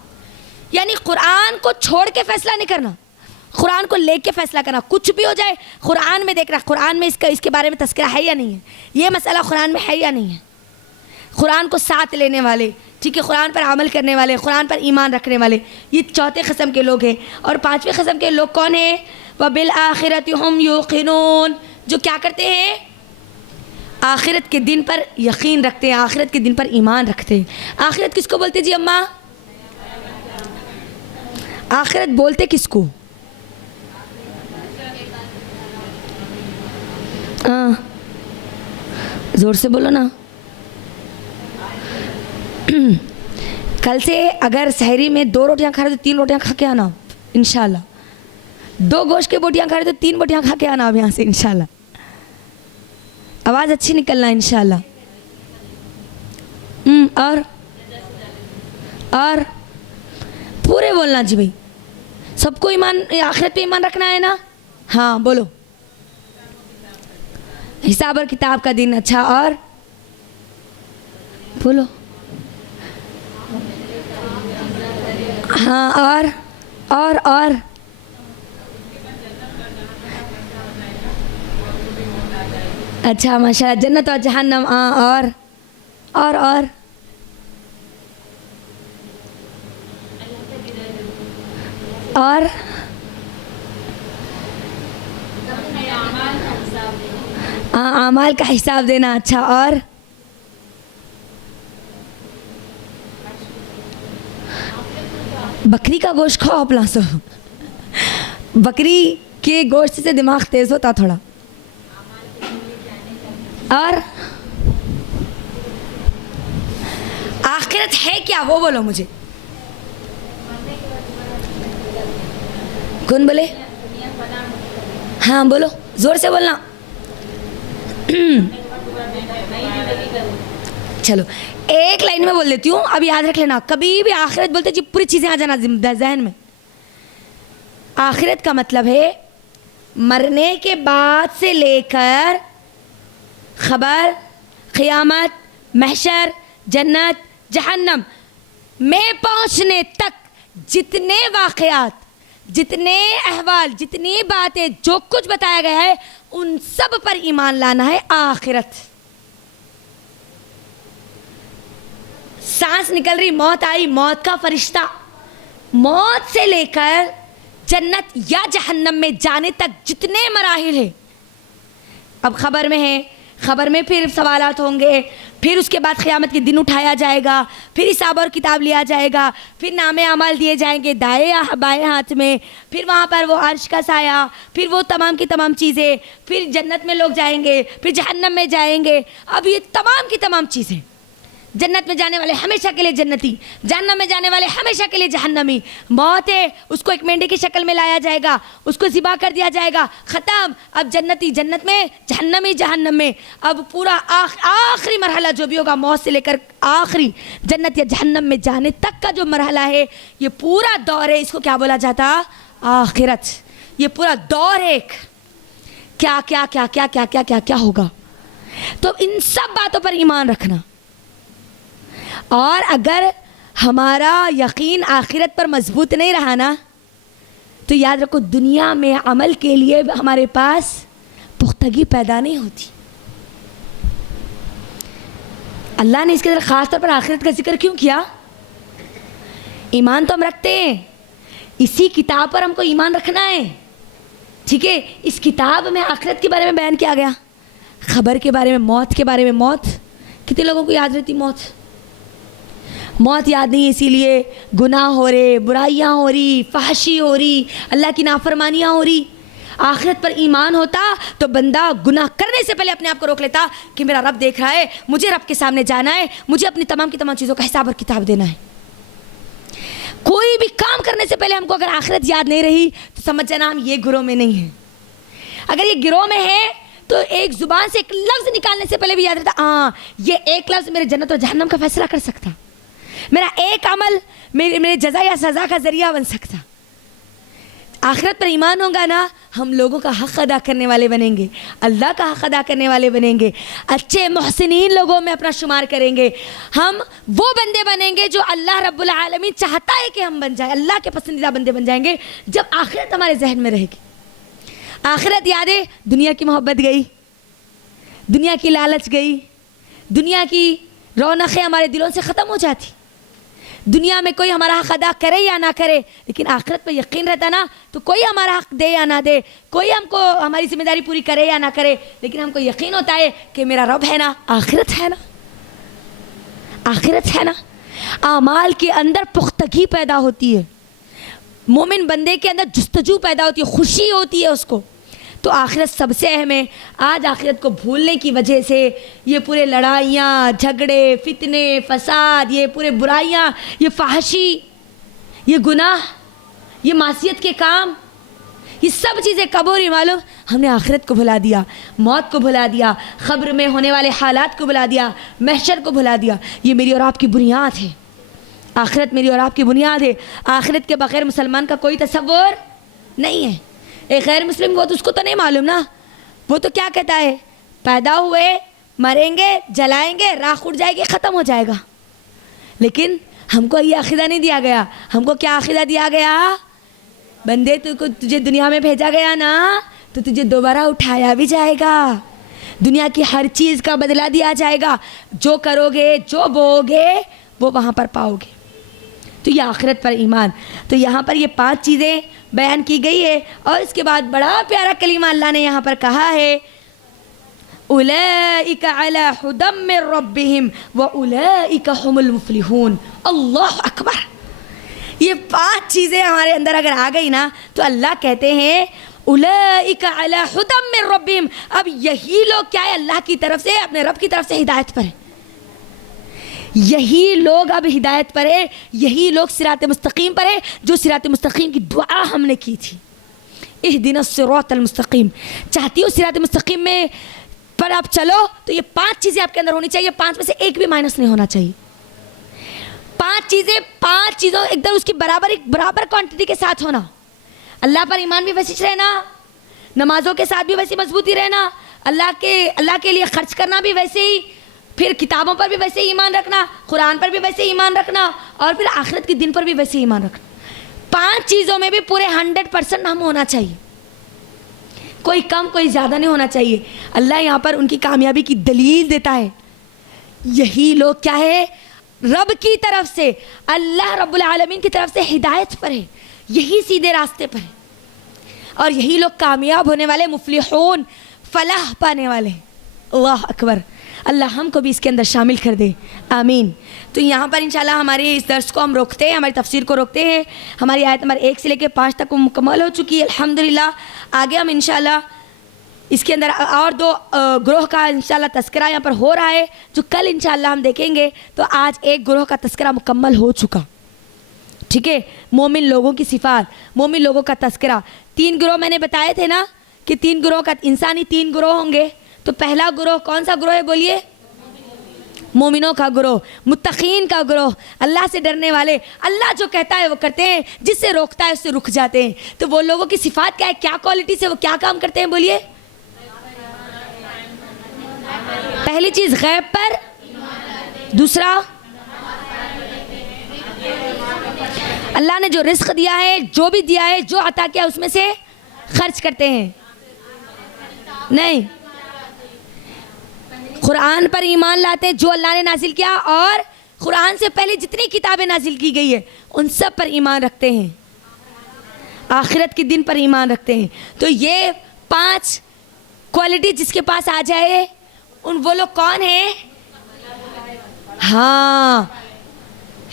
یعنی قرآن کو چھوڑ کے فیصلہ نہیں کرنا، قرآن کو لے کے فیصلہ کرنا. کچھ بھی ہو جائے قرآن میں دیکھ رہا، قرآن میں اس کے بارے میں تذکرہ ہے یا نہیں ہے، یہ مسئلہ قرآن میں ہے یا نہیں ہے. قرآن کو ساتھ لینے والے، ٹھیک ہے، قرآن پر عمل کرنے والے، قرآن پر ایمان رکھنے والے، یہ چوتھے قسم کے لوگ ہیں. اور پانچویں قسم کے لوگ کون ہیں؟ وَبِالْآخِرَةِ هُمْ يُوقِنُونَ، جو کیا کرتے ہیں؟ آخرت کے دن پر یقین رکھتے ہیں، آخرت کے دن پر ایمان رکھتے ہیں. آخرت کس کو بولتے جی اماں؟ آخرت بولتے کس کو؟ زور سے بولو نا. کل سے اگر سحری میں 2 روٹیاں کھا رہے تو 3 روٹیاں کھا کے آنا انشاءاللہ. 2 گوشت کی بوٹیاں کھا رہے تو 3 بوٹیاں کھا کے آنا اب یہاں سے انشاءاللہ. آواز اچھی نکلنا انشاءاللہ. اور پورے بولنا جی بھائی. سب کو ایمان، آخرت پہ ایمان رکھنا ہے نا. ہاں بولو. حساب اور کتاب کا دن. اچھا اور بولو. ہاں اور اچھا ماشاءاللہ. جنت اور جہنم. اور اعمال کا حساب دینا. اچھا اور بکری کا گوشت کھاؤ اپنا سو. بکری کے گوشت سے دماغ تیز ہوتا تھوڑا. اور آخرت ہے کیا وہ بولو مجھے. کون بولے؟ ہاں بولو زور سے بولنا. چلو ایک لائن میں بول دیتی ہوں، اب یاد رکھ لینا. کبھی بھی آخرت بولتے جی پوری چیزیں آ جانا ذہن میں. آخرت کا مطلب ہے مرنے کے بعد سے لے کر خبر، قیامت، محشر، جنت، جہنم میں پہنچنے تک جتنے واقعات، جتنے احوال، جتنی باتیں، جو کچھ بتایا گیا ہے ان سب پر ایمان لانا ہے. آخرت سانس نکل رہی، موت آئی، موت کا فرشتہ، موت سے لے کر جنت یا جہنم میں جانے تک جتنے مراحل ہیں. اب خبر میں ہے، خبر میں پھر سوالات ہوں گے، پھر اس کے بعد قیامت کے دن اٹھایا جائے گا، پھر حساب اور کتاب لیا جائے گا، پھر نام اعمال دیے جائیں گے دائیں یا بائیں ہاتھ میں، پھر وہاں پر وہ عرش کا سایہ، پھر وہ تمام کی تمام چیزیں، پھر جنت میں لوگ جائیں گے، پھر جہنم میں جائیں گے. اب یہ تمام کی تمام چیزیں، جنت میں جانے والے ہمیشہ کے لیے جنتی، جہنم میں جانے والے ہمیشہ کے لیے جہنمی. موت ہے، اس کو ایک مینڈے کی شکل میں لایا جائے گا، اس کو ذبح کر دیا جائے گا، ختم. اب جنتی جنت میں، جہنمی جہنم میں. اب پورا آخری مرحلہ جو بھی ہوگا، موت سے لے کر آخری جنت یا جہنم میں جانے تک کا جو مرحلہ ہے، یہ پورا دور ہے. اس کو کیا بولا جاتا؟ آخرت. یہ پورا دور ہے کیا کیا کیا کیا کیا کیا کیا کیا ہوگا. تو ان سب باتوں پر ایمان رکھنا. اور اگر ہمارا یقین آخرت پر مضبوط نہیں رہا نا، تو یاد رکھو دنیا میں عمل کے لیے ہمارے پاس پختگی پیدا نہیں ہوتی. اللہ نے اس کے اندر خاص طور پر آخرت کا ذکر کیوں کیا؟ ایمان تو ہم رکھتے ہیں، اسی کتاب پر ہم کو ایمان رکھنا ہے. ٹھیک ہے، اس کتاب میں آخرت کے بارے میں بیان کیا گیا، خبر کے بارے میں، موت کے بارے میں. موت کتنے لوگوں کو یاد رہتی؟ موت یاد نہیں، اسی لیے گناہ ہو رہے، برائیاں ہو رہی، فحشی ہو رہی، اللہ کی نافرمانیاں ہو رہی. آخرت پر ایمان ہوتا تو بندہ گناہ کرنے سے پہلے اپنے آپ کو روک لیتا کہ میرا رب دیکھ رہا ہے، مجھے رب کے سامنے جانا ہے، مجھے اپنی تمام کی تمام چیزوں کا حساب اور کتاب دینا ہے. کوئی بھی کام کرنے سے پہلے ہم کو اگر آخرت یاد نہیں رہی تو سمجھ جانا ہم یہ گروہ میں نہیں ہیں. اگر یہ گروہ میں ہے تو ایک زبان سے ایک لفظ نکالنے سے پہلے بھی یاد رہتا ہاں یہ ایک لفظ میرے جنت اور جہنم کا فیصلہ کر سکتا, میرا ایک عمل میرے جزا یا سزا کا ذریعہ بن سکتا. آخرت پر ایمان ہوگا نا, ہم لوگوں کا حق ادا کرنے والے بنیں گے, اللہ کا حق ادا کرنے والے بنیں گے, اچھے محسنین لوگوں میں اپنا شمار کریں گے. ہم وہ بندے بنیں گے جو اللہ رب العالمین چاہتا ہے کہ ہم بن جائیں, اللہ کے پسندیدہ بندے بن جائیں گے جب آخرت ہمارے ذہن میں رہے گی. آخرت یاد ہے, دنیا کی محبت گئی, دنیا کی لالچ گئی, دنیا کی رونقیں ہمارے دلوں سے ختم ہو جاتی. دنیا میں کوئی ہمارا حق ادا کرے یا نہ کرے, لیکن آخرت پہ یقین رہتا نا, تو کوئی ہمارا حق دے یا نہ دے, کوئی ہم کو ہماری ذمہ داری پوری کرے یا نہ کرے, لیکن ہم کو یقین ہوتا ہے کہ میرا رب ہے نا, آخرت ہے نا, آخرت ہے نا. اعمال کے اندر پختگی پیدا ہوتی ہے, مومن بندے کے اندر جستجو پیدا ہوتی ہے, خوشی ہوتی ہے اس کو. تو آخرت سب سے اہم ہے. آج آخرت کو بھولنے کی وجہ سے یہ پورے لڑائیاں, جھگڑے, فتنے, فساد, یہ پورے برائیاں, یہ فحشی, یہ گناہ, یہ معصیت کے کام, یہ سب چیزیں کب ہو رہی معلوم؟ ہم نے آخرت کو بھلا دیا, موت کو بھلا دیا, قبر میں ہونے والے حالات کو بھلا دیا, محشر کو بھلا دیا. یہ میری اور آپ کی بنیاد ہے. آخرت میری اور آپ کی بنیاد ہے. آخرت کے بغیر مسلمان کا کوئی تصور نہیں ہے. ایک غیر مسلم وہ تو اس کو تو نہیں معلوم نا, وہ تو کیا کہتا ہے, پیدا ہوئے, مریں گے, جلائیں گے, راکھ اڑ جائے گی, ختم ہو جائے گا. لیکن ہم کو یہ عقیدہ نہیں دیا گیا. ہم کو کیا عقیدہ دیا گیا؟ بندے تجھے دنیا میں بھیجا گیا نا, تو تجھے دوبارہ اٹھایا بھی جائے گا, دنیا کی ہر چیز کا بدلہ دیا جائے گا, جو کرو گے, جو بو گے, وہ وہاں پر پاؤ گے. تو یہ آخرت پر ایمان. تو یہاں پر یہ 5 چیزیں بیان کی گئی ہے, اور اس کے بعد بڑا پیارا کلمہ اللہ نے یہاں پر کہا ہے, اولئک علی ھدی من ربہم واولئک ھم المفلحون. اللہ اکبر. یہ 5 چیزیں ہمارے اندر اگر آ گئی نا, تو اللہ کہتے ہیں اولئک علی ھدی من ربہم. اب یہی لوگ کیا ہے, اللہ کی طرف سے, اپنے رب کی طرف سے ہدایت پر ہیں. یہی لوگ اب ہدایت پر ہے, یہی لوگ صراط مستقیم پر ہے, جو صراط مستقیم کی دعا ہم نے کی تھی, اہدنا الصراط المستقیم. چاہتی ہو صراط مستقیم میں پر آپ چلو, تو یہ 5 چیزیں آپ کے اندر ہونی چاہیے. 5 میں سے ایک بھی مائنس نہیں ہونا چاہیے. 5 چیزیں, 5 چیزوں ایک دم اس کی برابر کوانٹٹی کے ساتھ ہونا. اللہ پر ایمان بھی ویسے رہنا, نمازوں کے ساتھ بھی ویسی مضبوطی رہنا, اللہ کے لیے خرچ کرنا بھی ویسے ہی, پھر کتابوں پر بھی ویسے ہی ایمان رکھنا, قرآن پر بھی ویسے ہی ایمان رکھنا, اور پھر آخرت کے دن پر بھی ویسے ہی ایمان رکھنا. 5 چیزوں میں بھی پورے 100% ہم ہونا چاہیے, کوئی کم کوئی زیادہ نہیں ہونا چاہیے. اللہ یہاں پر ان کی کامیابی کی دلیل دیتا ہے. یہی لوگ کیا ہے, رب کی طرف سے, اللہ رب العالمین کی طرف سے ہدایت پر ہے, یہی سیدھے راستے پر ہے, اور یہی لوگ کامیاب ہونے والے, مفلحون, فلاح پانے والے. اللہ اکبر. اللہ ہم کو بھی اس کے اندر شامل کر دے, آمین. تو یہاں پر انشاءاللہ ہمارے اس درس کو ہم روکتے ہیں, ہماری تفسیر کو روکتے ہیں. ہماری آیت نمبر 1 سے لے کے 5 تک وہ مکمل ہو چکی ہے الحمدللہ. آگے ہم انشاءاللہ اس کے اندر اور 2 گروہ کا انشاءاللہ تذکرہ یہاں پر ہو رہا ہے, جو کل انشاءاللہ ہم دیکھیں گے. تو آج ایک گروہ کا تذکرہ مکمل ہو چکا, ٹھیک ہے. مومن لوگوں کی صفات, مومن لوگوں کا تذکرہ. 3 گروہ میں نے بتائے تھے نا, کہ 3 گروہ کا, انسانی 3 گروہ ہوں گے. تو پہلا گروہ کون سا گروہ ہے بولیے؟ مومنوں کا گروہ, متقین کا گروہ, اللہ سے ڈرنے والے. اللہ جو کہتا ہے وہ کرتے ہیں, جس سے روکتا ہے اس سے رک جاتے ہیں. تو وہ لوگوں کی صفات کیا ہے, کیا کوالٹی سے وہ کیا کام کرتے ہیں بولیے؟ پہلی چیز غیب پر, دوسرا اللہ نے جو رزق دیا ہے, جو بھی دیا ہے, جو عطا کیا اس میں سے خرچ کرتے ہیں. نہیں, قرآن پر ایمان لاتے ہیں, جو اللہ نے نازل کیا, اور قرآن سے پہلے جتنی کتابیں نازل کی گئی ہے ان سب پر ایمان رکھتے ہیں, آخرت کے دن پر ایمان رکھتے ہیں. تو یہ 5 کوالٹی جس کے پاس آ جائے, وہ لوگ کون ہیں؟ ہاں,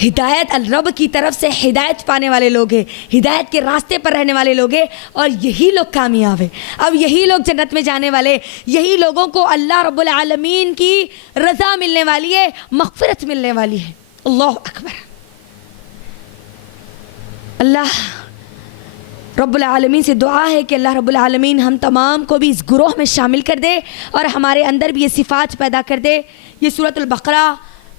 ہدایت رب کی طرف سے ہدایت پانے والے لوگ ہیں, ہدایت کے راستے پر رہنے والے لوگ ہیں, اور یہی لوگ کامیاب ہیں. اب یہی لوگ جنت میں جانے والے, یہی لوگوں کو اللہ رب العالمین کی رضا ملنے والی ہے, مغفرت ملنے والی ہے. اللہ اکبر. اللہ رب العالمین سے دعا ہے کہ اللہ رب العالمین ہم تمام کو بھی اس گروہ میں شامل کر دے اور ہمارے اندر بھی یہ صفات پیدا کر دے. یہ سورۃ البقرہ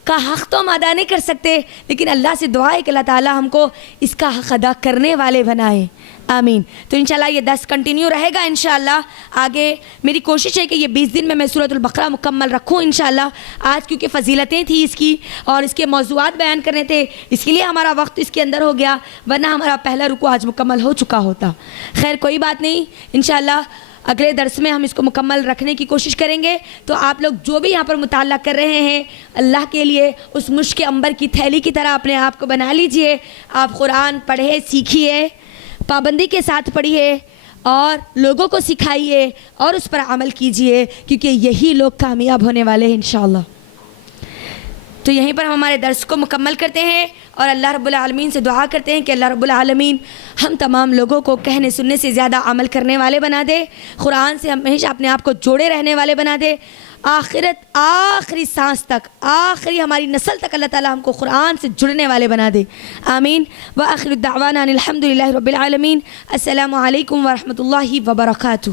کا حق تو ہم ادا نہیں کر سکتے, لیکن اللہ سے دعا ہے کہ اللہ تعالی ہم کو اس کا حق ادا کرنے والے بنائے. آمین. تو انشاءاللہ یہ 10 کنٹینیو رہے گا انشاءاللہ. آگے میری کوشش ہے کہ یہ 20 دن میں سورۃ البقرہ مکمل رکھوں انشاءاللہ. آج کیونکہ فضیلتیں تھیں اس کی اور اس کے موضوعات بیان کرنے تھے, اس کے لیے ہمارا وقت اس کے اندر ہو گیا, ورنہ ہمارا پہلا رکوع آج مکمل ہو چکا ہوتا. خیر کوئی بات نہیں, انشاءاللہ اگلے درس میں ہم اس کو مکمل رکھنے کی کوشش کریں گے. تو آپ لوگ جو بھی یہاں پر مطالعہ کر رہے ہیں, اللہ کے لیے اس مشک عنبر کی تھیلی کی طرح اپنے آپ کو بنا لیجئے. آپ قرآن پڑھے, سیکھیے, پابندی کے ساتھ پڑھیے اور لوگوں کو سکھائیے اور اس پر عمل کیجئے, کیونکہ یہی لوگ کامیاب ہونے والے ہیں انشاءاللہ. تو یہیں پر ہم ہمارے درس کو مکمل کرتے ہیں اور اللہ رب العالمین سے دعا کرتے ہیں کہ اللہ رب العالمین ہم تمام لوگوں کو کہنے سننے سے زیادہ عمل کرنے والے بنا دے, قرآن سے ہمیشہ اپنے آپ کو جوڑے رہنے والے بنا دے. آخری سانس تک, آخری ہماری نسل تک اللہ تعالی ہم کو قرآن سے جڑنے والے بنا دے. آمین. وآخر الدعوانا الحمدللہ رب العالمین. السلام علیکم ورحمۃ اللہ وبرکاتہ.